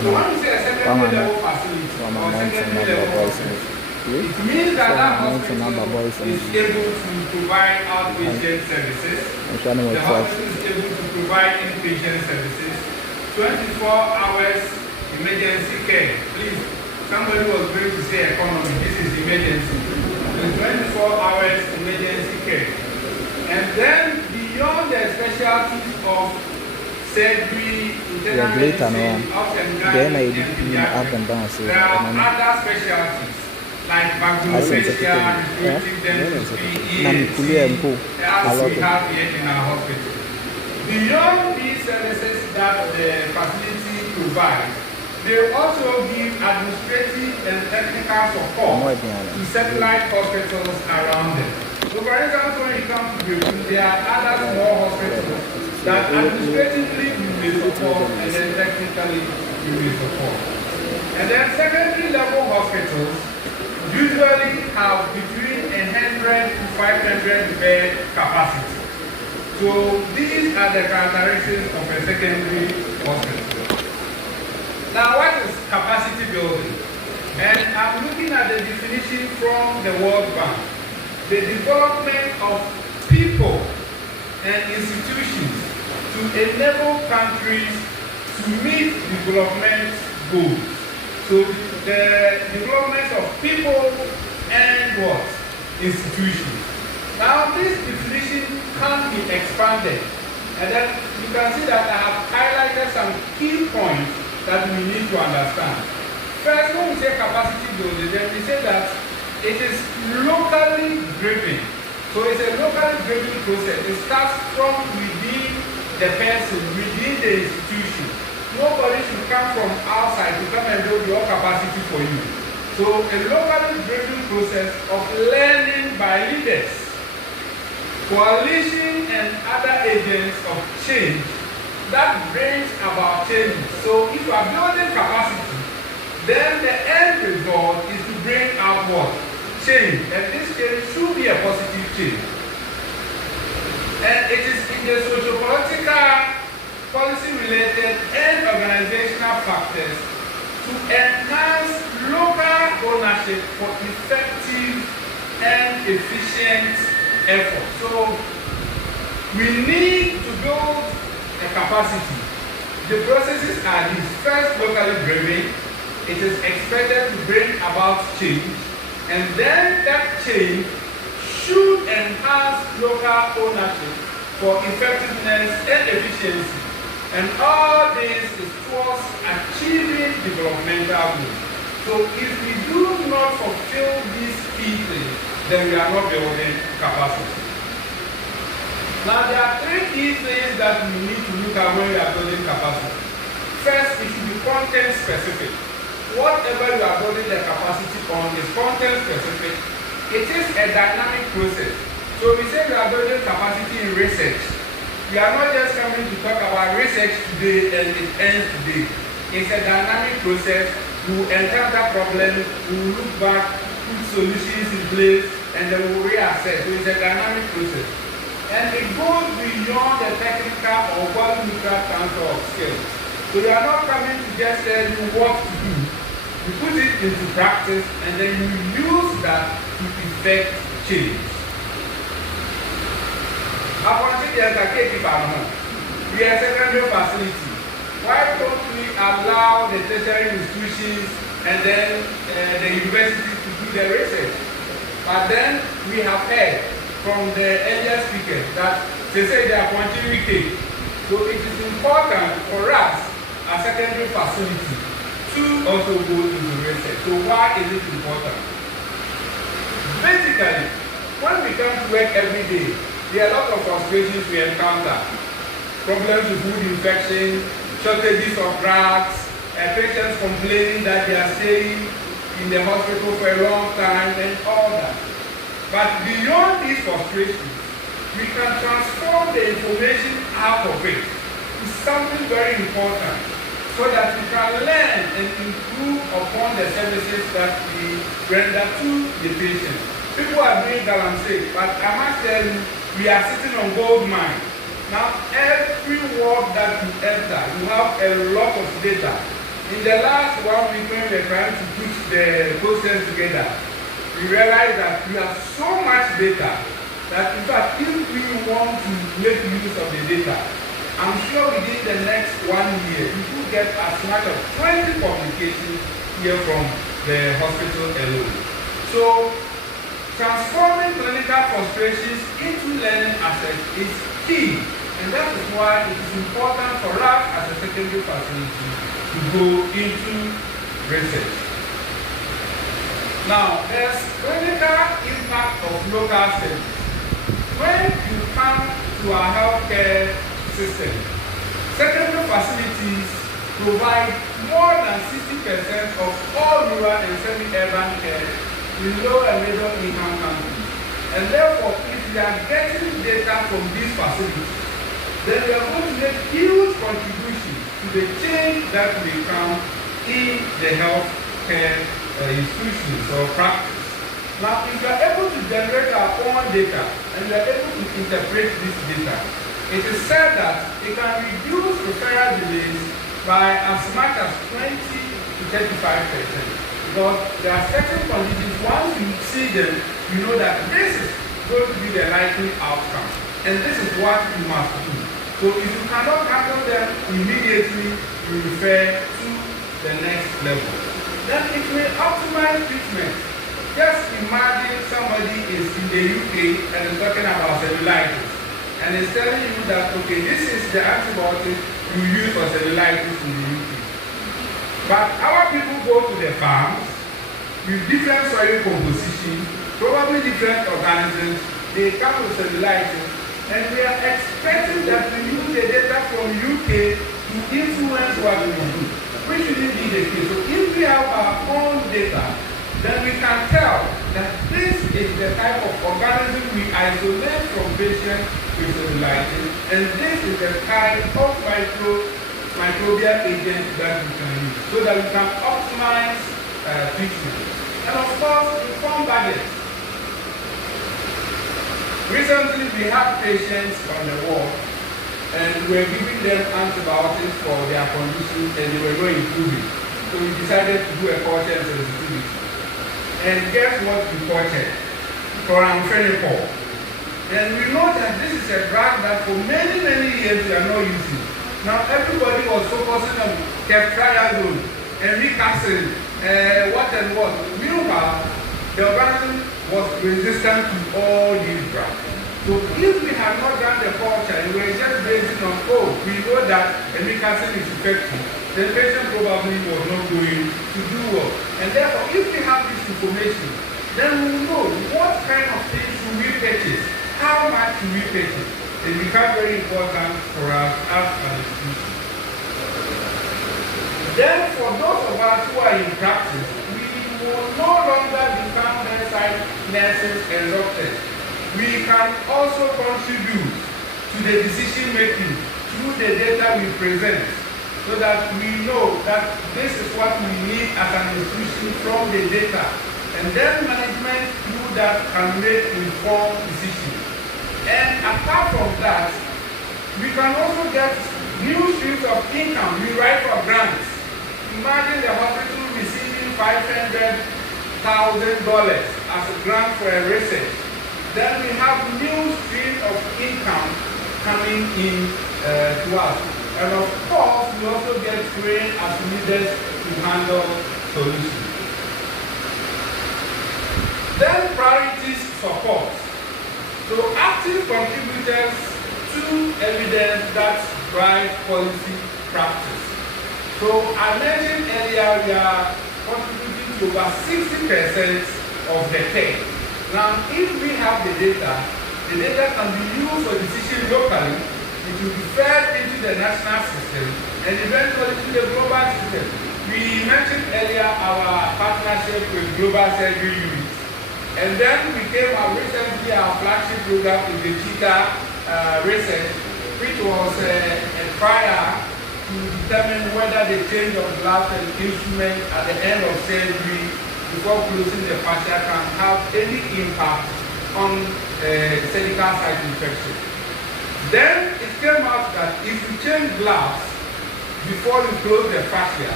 So when we say a secondary level facility or secondary level hospital, it means that that hospital is able to provide outpatient services. The hospital is able to provide inpatient services, 24 hours emergency care. Please, somebody was going to say economy. This is emergency. 24 hours emergency care. And then the beyond the specialties of surgery, internal medicine, ups and downs, and pediatrics, there are other specialties like macrofacial, restorative dentistry, ENT, as we have here in our hospital. Beyond these services that the facility provides, they also give administrative and technical support to satellite hospitals around them. So for example, when it comes to Berekum, there are other small hospitals that administratively you may support and then technically you may support. And then secondary level hospitals usually have between 100 to 500 bed capacity. So these are the characteristics of a secondary hospital. Now, what is capacity building? And I'm looking at the definition from the World Bank. The development of people and institutions to enable countries to meet development goals. So the development of people and what? Institutions. Now, this definition can be expanded. And then you can see that I have highlighted some key points that we need to understand. First, when we say capacity building, then we say that it is locally driven. So it's a locally driven process. It starts from within the person, within the institution. Nobody should come from outside to come and build your capacity for you. So a locally driven process of learning by leaders, coalition and other agents of change that brings about change. So if you are building capacity, then the end result is to bring out what? Change. And this change should be a positive change. And it is in the socio-political, policy-related and organizational factors to enhance local ownership for effective and efficient effort. So we need to build a capacity. The processes are these. First, locally driven. It is expected to bring about change, and then that change should enhance local ownership for effectiveness and efficiency. And all this is towards achieving developmental goals. So if we do not fulfill these key things, then we are not building capacity. Now, there are three key things that we need to look at when we are building capacity. First, it should be content specific. Whatever you are building the capacity on is content specific. It is a dynamic process. So we say we are building capacity in research. We are not just coming to talk about research today and it ends today. It's a dynamic process. We will encounter problems, we will look back, put solutions in place, and then we will reassess. So it's a dynamic process. And it goes beyond the technical or volumetric transfer of skills. So you are not coming to just tell you what to do. You put it into practice and then you use that to effect change. Upon the we are a secondary facility. Why don't we allow the tertiary institutions and then the universities to do the research? But then we have heard from the earlier speakers that they say they are continuing cake. So it is important for us, a secondary facility, to also go into research. So why is it important? Basically, when we come to work every day, there are a lot of frustrations we encounter. Problems with food infection, shortages of drugs, patients complaining that they are staying in the hospital for a long time and all that. But beyond these frustrations, we can transform the information out of it to something very important so that we can learn and improve upon the services that we render to the patient. People are doing galamsey, but I must tell you, we are sitting on gold mine. Now, every work that you enter, you have a lot of data. In the last 1 week when we were trying to put the process together, we realized that we have so much data that in fact, if we want to make use of the data, I'm sure within the next 1 year, we could get as much as 20 publications here from the hospital alone. So, transforming clinical frustrations into learning assets is key, and that is why it is important for us as a secondary facility to go into research. Now, there's clinical impact of local service. When you come to our healthcare system, secondary facilities provide more than 60% of all rural and semi-urban care in low and middle income countries. And therefore, if we are getting data from these facilities, then we are going to make huge contribution to the change that will come in the healthcare institutions or practice. Now, if you are able to generate our own data and you are able to interpret this data, it is said that it can reduce referral delays by as much as 20 to 35%. Because there are certain conditions, once you see them, you know that this is going to be the likely outcome. And this is what you must do. So if you cannot handle them immediately, you refer to the next level. Then it may optimize treatment. Just imagine somebody is in the UK and is talking about cellulitis. And is telling you that, okay, this is the antibiotic you use for cellulitis in the UK. But our people go to the farms with different soil composition, probably different organisms, they come with cellulitis, and we are expecting that we use the data from UK to influence what we do, which shouldn't be the case. So if we have our own data, then we can tell that this is the type of organism we isolate from patients with cellulitis, and this is the type of microbial agent that we can use, so that we can optimize treatment. And of course, inform budgets. Recently, we had patients on the ward, and we were giving them antibiotics for their condition, and they were not improving. So we decided to do a culture and sensitivity. And guess what we cultured? Chloramphenicol. And we know that this is a drug that for many, many years we are not using. Now everybody was focusing on ceftriaxone and Ricacin, what and what. Meanwhile, the organism was resistant to all these drugs. So if we had not done the culture and we were just basing on, oh, we know that Ricacin is effective, the patient probably was not going to do well. And therefore, if we have this information, then we will know what kind of things we purchase, how much we purchase. It becomes very important for us as an institution. Then for those of us who are in practice, we will no longer become bedside nurses and doctors. We can also contribute to the decision making through the data we present, so that we know that this is what we need as an institution from the data. And then management through that can make informed decisions. And apart from that, we can also get new streams of income. We write for grants. Imagine the hospital receiving $500,000 as a grant for a research. Then we have new streams of income coming in to us. And of course, we also get trained as leaders to handle solutions. Then priorities support. So active contributors to evidence that drive policy practice. So I mentioned earlier we are contributing to over 60% of the care. Now if we have the data can be used for decision locally. It will be fed into the national system and eventually to the global system. We mentioned earlier our partnership with Global Surgery Unit. And then we came out recently our flagship program with the Cheetah research, which was a trial to determine whether the change of gloves and instrument at the end of surgery before closing the fascia can have any impact on surgical site infection. Then it came out that if you change gloves before you close the fascia,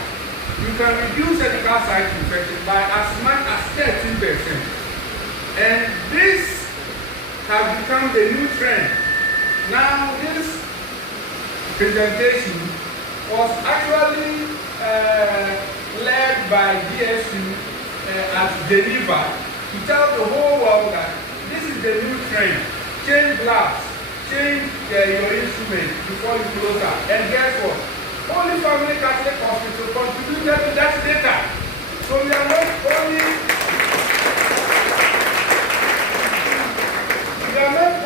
you can reduce surgical site infection by as much as 13%. And this has become the new trend. Now this presentation was actually led by DSU at Geneva to tell the whole world that this is the new trend. Change gloves, change your instrument before you close up. And guess what? Only Family Catholic Hospital contributed to that data. So we are not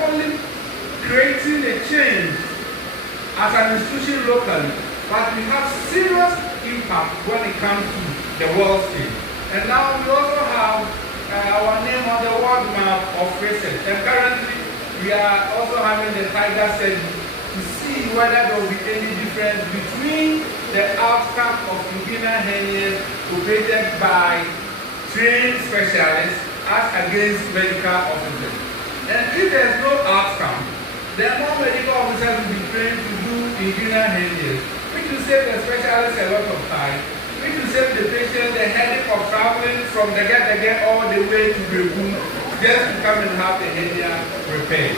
only creating a change as an institution locally, but we have serious impact when it comes to the world stage. And now we also have our name on the world map of research. And currently, we are also having the Tiger study to see whether there will be any difference between the outcome of inguinal hernias operated by trained specialists as against medical officers. And if there's no outcome, then more medical officers will be trained to do inguinal hernias, which will save the specialists a lot of time, which will save the patient the headache of traveling from the get all the way to Berekum just to come and have the hernia repaired.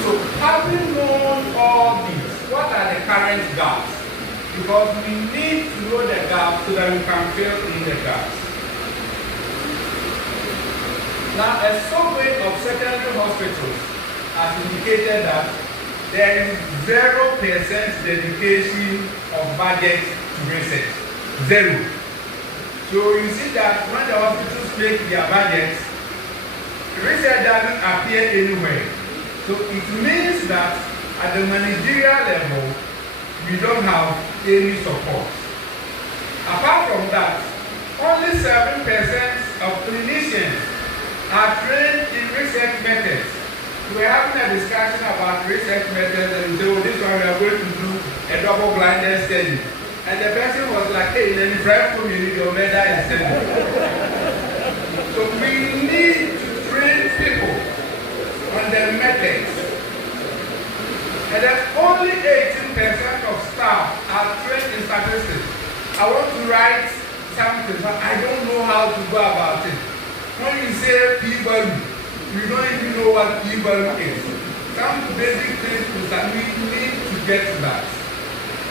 So having known all these, what are the current gaps? Because we need to know the gaps so that we can fill in the gaps. Now, a survey of secondary hospitals has indicated that there is 0% dedication of budget to research. 0. So you see that when the hospitals make their budgets, research doesn't appear anywhere. So it means that at the managerial level, we don't have any support. Apart from that, only 7% of clinicians are trained in research methods. We were having a discussion about research methods and we said, well, this one we are going to do a double-blinded study. And the person was like, hey, then the private community or murder is study. So we need to train people on the methods. And then only 18% of staff are trained in statistics. I want to write something, but I don't know how to go about it. When you say p-value, you don't even know what p-value is. Some basic principles that we need to get to that.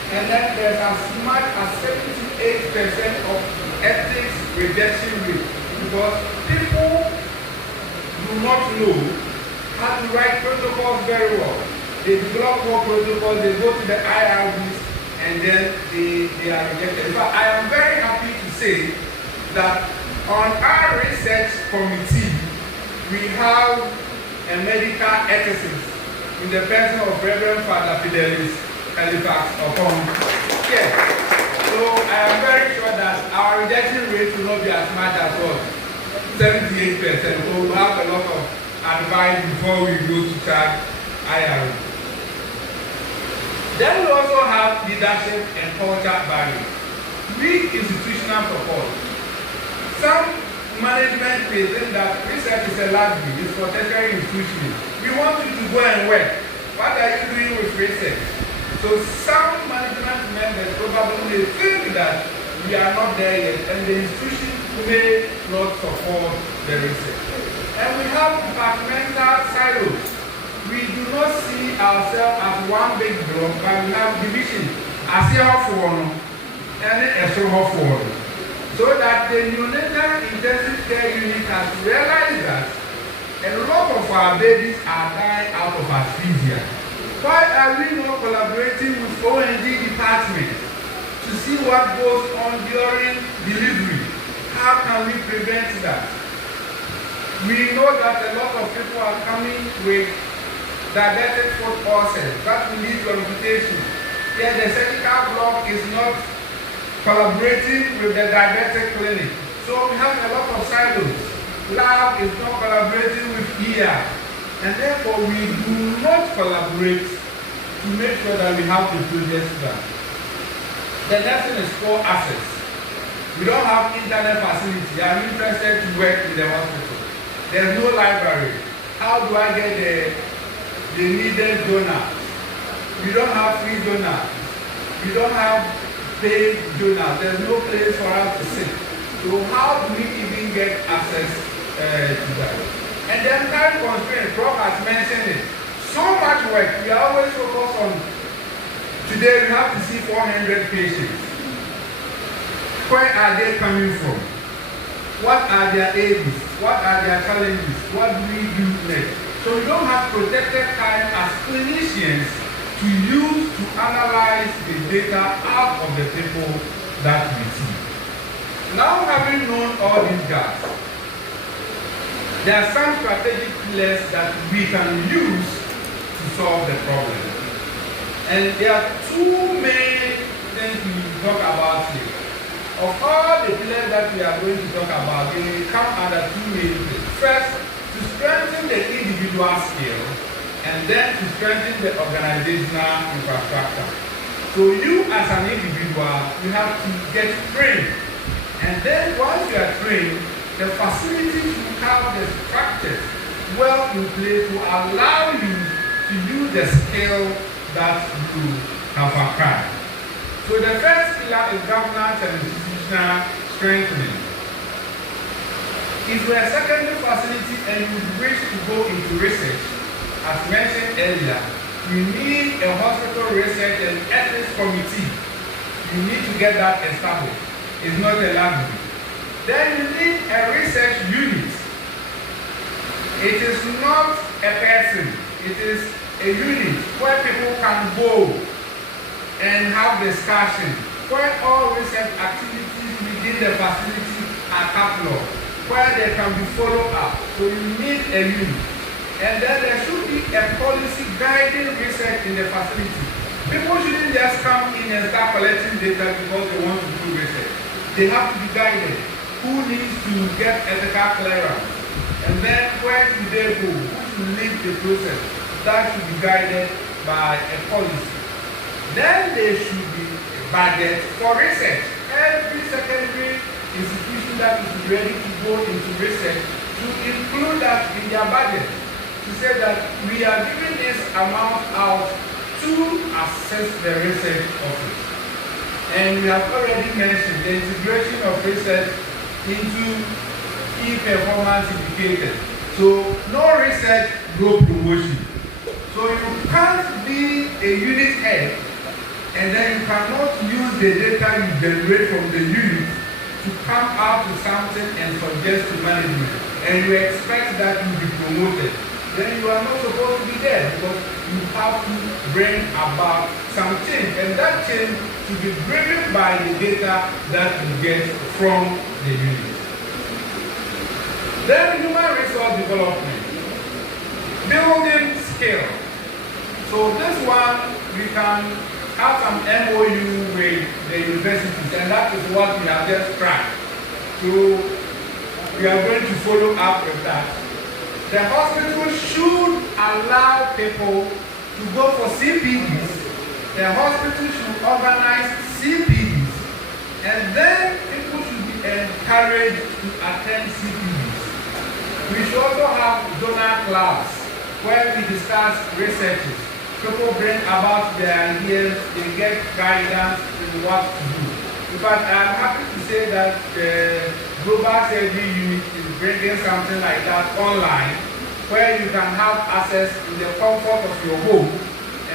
And then there's as much as 78% of ethics rejection rate because people do not know how to write protocols very well. They develop more protocols, they go to the IRBs, and then they are rejected. In fact, I am very happy to say that on our research committee, we have a medical ethicist in the person of Reverend Father Fidelis Halifax upon. Yes. So I am very sure that our rejection rate will not be as much as what? 78%. So we'll have a lot of advice before we go to charge IRB. Then we also have leadership and culture barriers. Weak institutional support. Some management may think that research is a luxury, it's for tertiary institutions. We want you to go and work. What are you doing with research? So some management members probably think that we are not there yet, and the institution may not support the research. And we have departmental silos. We do not see ourselves as one big block, but we have divisions. As here for one, and a sort for one. So that the neonatal intensive care unit has realized that a lot of our babies are dying out of asphyxia. Why are we not collaborating with ONG department to see what goes on during delivery? How can we prevent that? We know that a lot of people are coming with diabetic foot ulcers. That will lead to amputation. Yet the surgical block is not collaborating with the diabetic clinic. So we have a lot of silos. Lab is not collaborating with ER. And therefore we do not collaborate to make sure that we have the projects done. The next thing is core access. We don't have internet facility. I'm interested to work in the hospital. There's no library. How do I get the needed donors? We don't have free donors. We don't have paid donors. There's no place for us to sit. So how do we even get access to that? And then time constraint, Prof has mentioned it. So much work. We are always focused on today we have to see 400 patients. Where are they coming from? What are their ages? What are their challenges? What do we do next? So we don't have protected time as clinicians to use to analyze the data out of the people that we see. Now having known all these gaps, there are some strategic pillars that we can use to solve the problem. And there are two main things we will talk about here. Of all the pillars that we are going to talk about, they will come under two main things. First, to strengthen the individual skill, and then to strengthen the organizational infrastructure. So you as an individual, you have to get trained. And then once you are trained, the facilities you have the structures well in place to allow you to use the skill that you have acquired. So the first pillar is governance and institutional strengthening. If you are a secondary facility and you wish to go into research, as mentioned earlier, you need a hospital research and ethics committee. You need to get that established. It's not a library. Then you need a research unit. It is not a person. It is a unit where people can go and have discussion, where all research activities within the facility are cataloged, where they can be followed up. So you need a unit. And then there should be a policy guiding research in the facility. People shouldn't just come in and start collecting data because they want to do research. They have to be guided. Who needs to get ethical clearance? And then where do they go? Who should lead the process? That should be guided by a policy. Then there should be a budget for research. Every secondary institution that is ready to go into research should include that in their budget. To say that we are giving this amount out to assess the research office. And we have already mentioned the integration of research into key performance indicators. So no research, no promotion. So you can't be a unit head and then you cannot use the data you generate from the unit to come out with something and suggest to management. And you expect that you be promoted. Then you are not supposed to be there because you have to bring about some change. And that change should be driven by the data that you get from the unit. Then human resource development. Building skill. So this one, we can have some MOU with the universities, and that is what we have just tracked. So we are going to follow up with that. The hospital should allow people to go for CPDs. The hospital should organize CPDs. And then people should be encouraged to attend CPDs. We should also have donor clubs where we discuss researches. People bring about their ideas, they get guidance in what to do. In fact, I'm happy to say that the Global Surgery Unit is bringing something like that online, where you can have access in the comfort of your home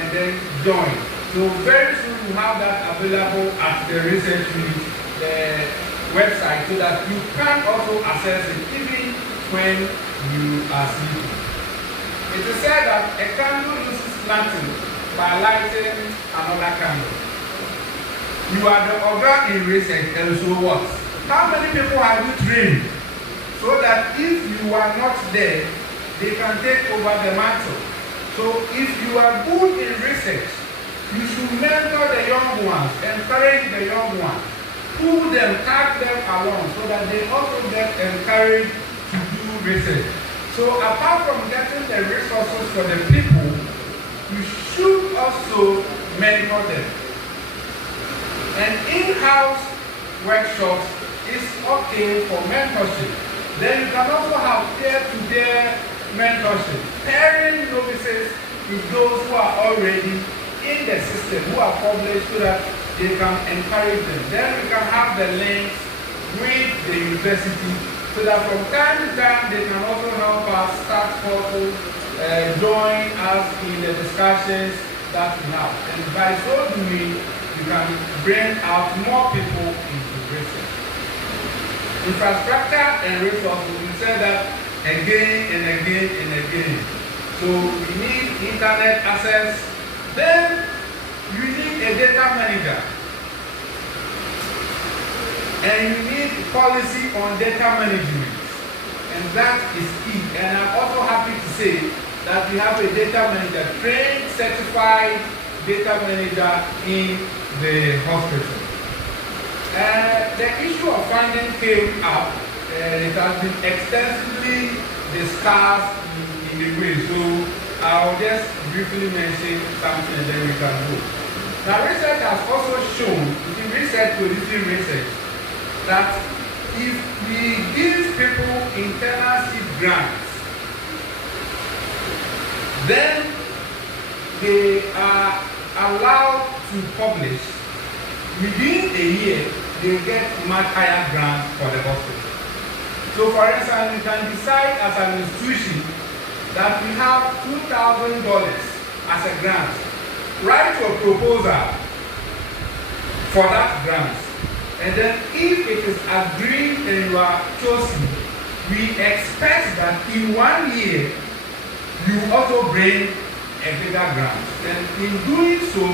and then join. So very soon we'll have that available at the research unit, the website, so that you can also access it even when you are sleeping. It is said that a candle loses nothing by lighting another candle. You are the organ in research, and so what? How many people have you trained so that if you are not there, they can take over the mantle? So if you are good in research, you should mentor the young ones, encourage the young ones, pull them, tag them along so that they also get encouraged to do research. So apart from getting the resources for the people, you should also mentor them. And in-house workshops is okay for mentorship. Then you can also have peer-to-peer mentorship. Pairing novices with those who are already in the system, who are published, so that they can encourage them. Then we can have the links with the university, so that from time to time they can also help us start photos, join us in the discussions that we have. And by so doing, we can bring out more people into research. Infrastructure and resources, we said that again and again and again. So we need internet access. Then you need a data manager. And you need policy on data management. And that is key. And I'm also happy to say that we have a data manager, trained, certified data manager in the hospital. The issue of funding came up. It has been extensively discussed in the way. So I'll just briefly mention something and then we can go. Now research has also shown, research producing research, that if we give people internal seed grants, then they are allowed to publish. Within a year, they get much higher grants for the hospital. So for instance, we can decide as an institution that we have $2,000 as a grant. Write your proposal for that grant. And then if it is agreed and you are chosen, we expect that in 1 year, you also bring a bigger grant. And in doing so,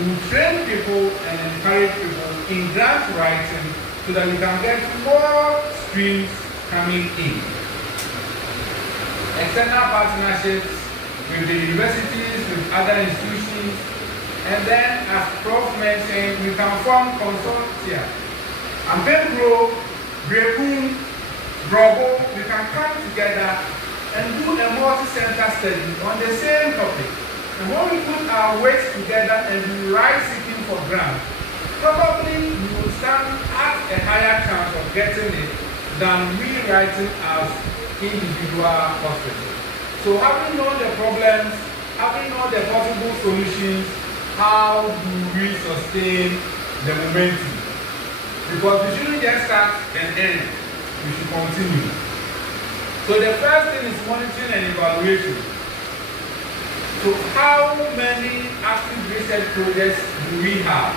we train people and encourage people in grant writing so that we can get more streams coming in. External partnerships with the universities, with other institutions, and then as Prof mentioned, we can form consortia. And Berekum, we can come together and do a multi-center study on the same topic. And when we put our weights together and we write seeking for grants, probably we will stand at a higher chance of getting it than we writing as individual hospitals. So having known the problems, having known the possible solutions, how do we sustain the momentum? Because we shouldn't just start and end, we should continue. So the first thing is monitoring and evaluation. So how many active research projects do we have?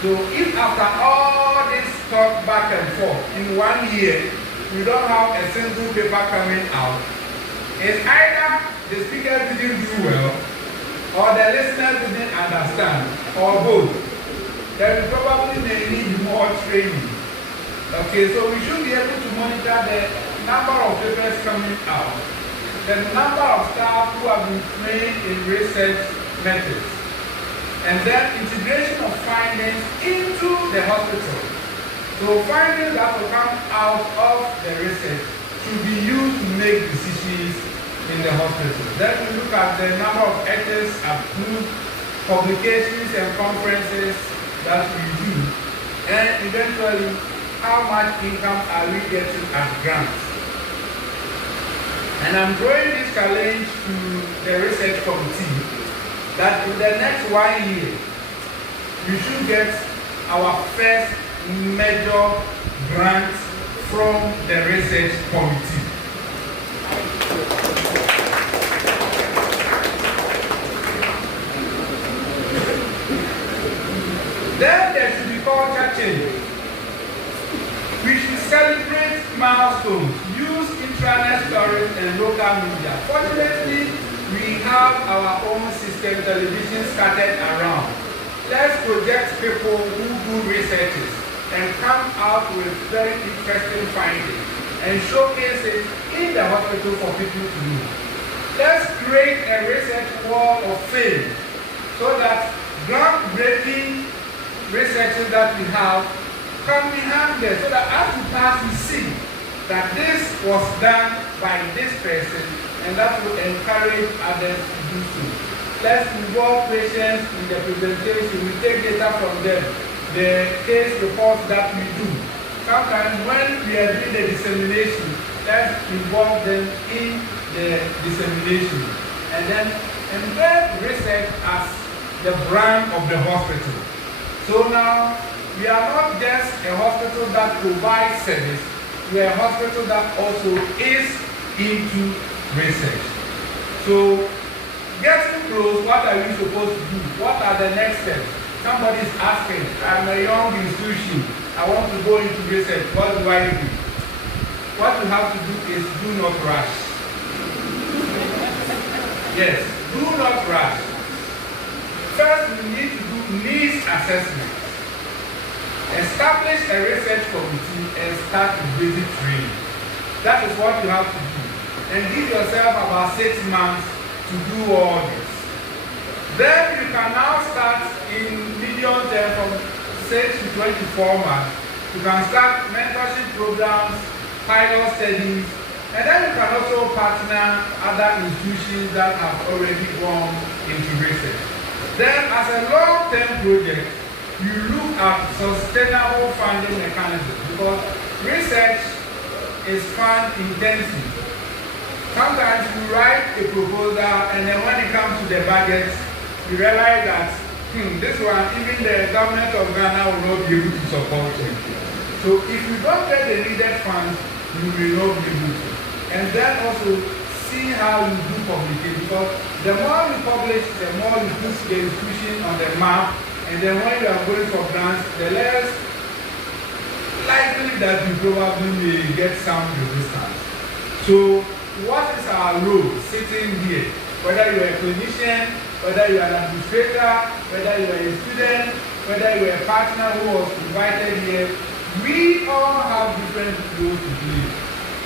So if after all this talk back and forth, in 1 year, we don't have a single paper coming out, it's either the speaker didn't do well, or the listeners didn't understand, or both. Then we probably may need more training. Okay, so we should be able to monitor the number of papers coming out, the number of staff who have been trained in research methods, and then integration of findings into the hospital. So findings that will come out of the research should be used to make decisions in the hospital. Then we look at the number of ethics approved, publications and conferences that we do, and eventually how much income are we getting as grants. And I'm throwing this challenge to the research committee that in the next 1 year, we should get our first major grant from the research committee. Then there should be culture change. We should celebrate milestones, use intranet stories and local media. Fortunately, we have our own system, television scattered around. Let's project people who do researches and come out with very interesting findings and showcase it in the hospital for people to know. Let's create a research wall of fame so that groundbreaking researches that we have can be handled, so that as we pass we see that this was done by this person, and that will encourage others to do so. Let's involve patients in the presentation. We take data from them, the case reports that we do. Sometimes when we are doing the dissemination, let's involve them in the dissemination. And then embed research as the brand of the hospital. So now, we are not just a hospital that provides service, we are a hospital that also is into research. So, getting close, what are we supposed to do? What are the next steps? somebody is asking, I'm a young institution, I want to go into research, what do I do? What you have to do is do not rush. Yes, do not rush. First, we need to do needs assessment. Establish a research committee and start with basic training. That is what you have to do. And give yourself about 6 months to do all this. Then you can now start in medium term from 6 to 24 months. You can start mentorship programs, pilot studies, and then you can also partner other institutions that have already gone into research. Then as a long-term project, you look at sustainable funding mechanisms because research is fund intensive. Sometimes you write a proposal and then when it comes to the budget, you realize that this one, even the government of Ghana will not be able to support it. So if you don't get the needed funds, you will not be able to. And then also see how you do publication because the more you publish, the more you put the institution on the map. And then when you are going for grants, the less likely that you probably may get some resistance. So what is our role sitting here? Whether you are a clinician, whether you are an administrator, whether you are a student, whether you are a partner who was invited here, we all have different roles to play.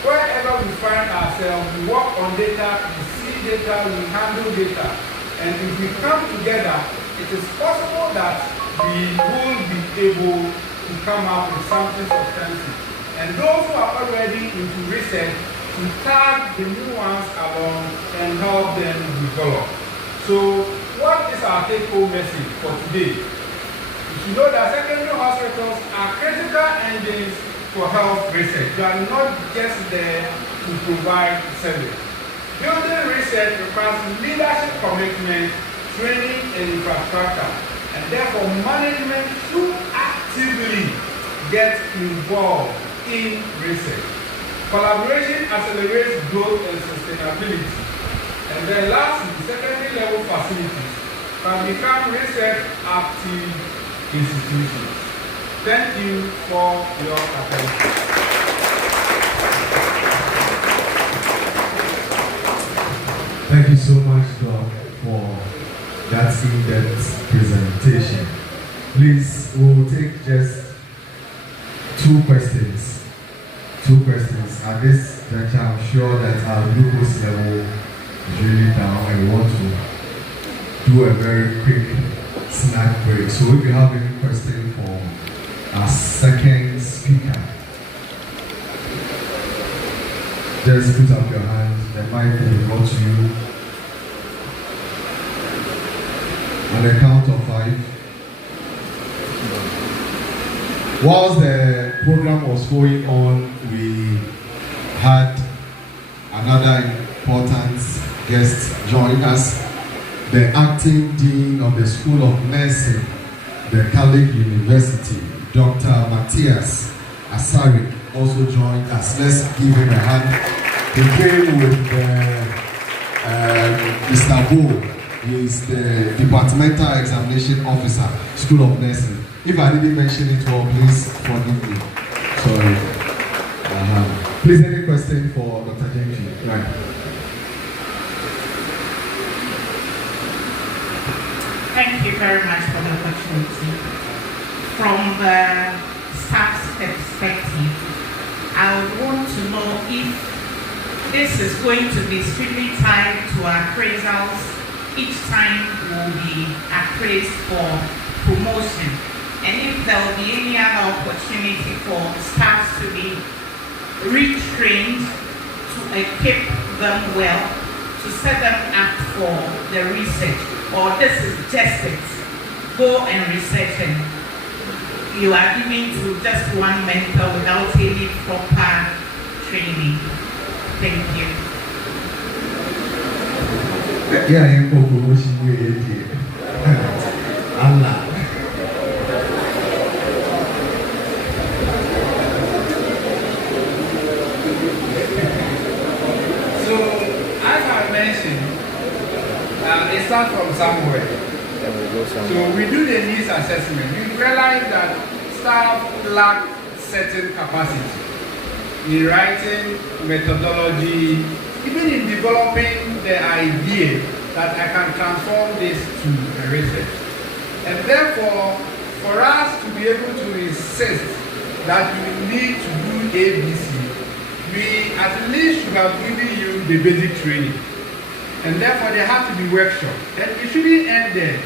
Wherever we find ourselves, we work on data, we see data, we handle data. And if we come together, it is possible that we will be able to come up with something substantive. And those who are already into research, to tag the new ones along and help them develop. So, what is our take-home message for today? You should know that secondary hospitals are critical engines for health research. You are not just there to provide service. Building research requires leadership commitment, training and infrastructure, and therefore management should actively get involved in research. Collaboration accelerates growth and sustainability. And then lastly, secondary level facilities can become research active institutions. Thank you for your attention. Thank you so much, Doc, for that in-depth presentation. Please, we'll take just 2 questions. 2 questions. At this juncture, I'm sure that our glucose level is really down and we want to do a very quick snack break. So if you have any question for our second speaker, just put up your hand. The mic will be brought to you. On the count of 5. Whilst the program was going on, we had another important guest join us, the acting dean of the School of Nursing, the Catholic University, Dr. Matthias Asari, also joined us. Let's give him a hand. He came with Mr. Bo. He is the Departmental Examination Officer, School of Nursing. If I didn't mention it well, please forgive me. Sorry. Please, any question for Dr. Jenki? Right. Thank you very much for the opportunity. From the staff's perspective, I want to know if this is going to be strictly tied to appraisals. Each time will be appraised for promotion. And if there will be any other opportunity for staff to be retrained, to equip them well, to set them up for the research, or this is just it, go and research and you are giving to just one mentor without any proper training. Thank you. Yeah, I'm promotion here. Allah. So, as I mentioned, it starts from somewhere. So we do the needs assessment, we realized that staff lack certain capacity in writing, methodology, even in developing the idea that I can transform this to a research. And therefore, for us to be able to insist that you need to do ABC, we at least should have given you the basic training. And therefore, there has to be workshop. And it shouldn't end there.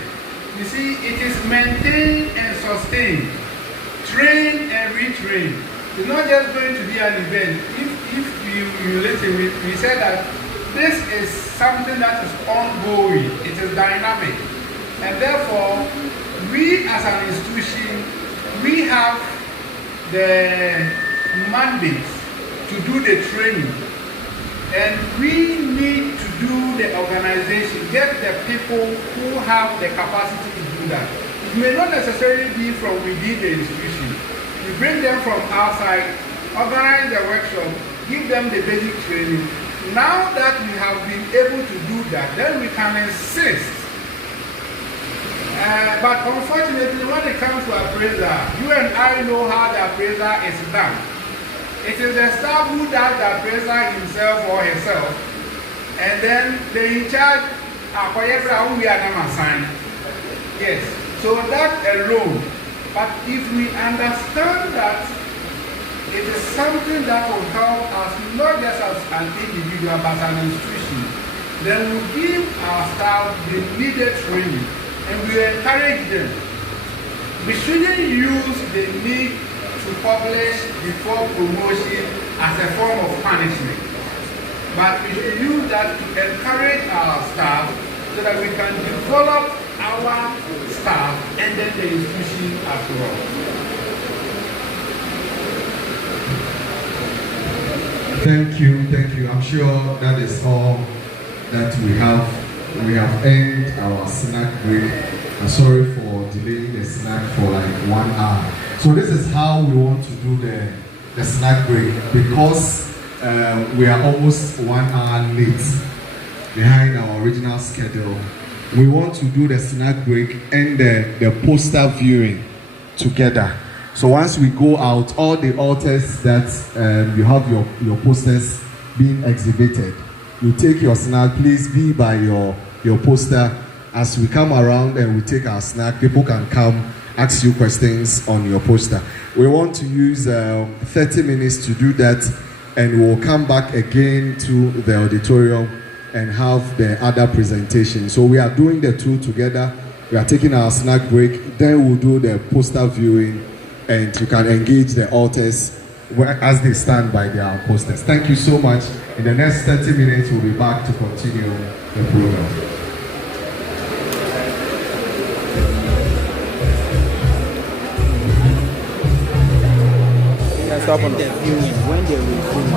You see, it is maintain and sustain, train and retrain. It's not just going to be an event. If you listen, we said that this is something that is ongoing. It is dynamic. And therefore, we as an institution, we have the mandate to do the training. And we need to do the organization, get the people who have the capacity to do that. It may not necessarily be from within the institution. We bring them from outside, organize the workshop, give them the basic training. Now that we have been able to do that, then we can insist. But unfortunately, when it comes to appraisal, you and I know how the appraisal is done. It is the staff who does the appraisal himself or herself, and then they in charge whoever we are going to assign. Yes, so that alone. But if we understand that it is something that will help us not just as an individual but as an institution, then we give our staff the needed training and we encourage them. We shouldn't use the need to publish before promotion as a form of punishment. But we should use that to encourage our staff so that we can develop our staff and then the institution as well. Thank you. I'm sure that is all that we have. We have ended our snack break. I'm sorry for delaying the snack for like 1 hour. So this is how we want to do the snack break, because we are almost 1 hour late behind our original schedule. We want to do the snack break and the poster viewing together. So once we go out, all the authors that you have your posters being exhibited, you take your snack. Please be by your poster. As we come around and we take our snack, people can come ask you questions on your poster. We want to use 30 minutes to do that, and we'll come back again to the auditorium and have the other presentation. So we are doing the two together. We are taking our snack break, then we'll do the poster viewing, and you can engage the authors as they stand by their posters. Thank you so much. In the next 30 minutes, we'll be back to continue the program. When the viewing, when they resume,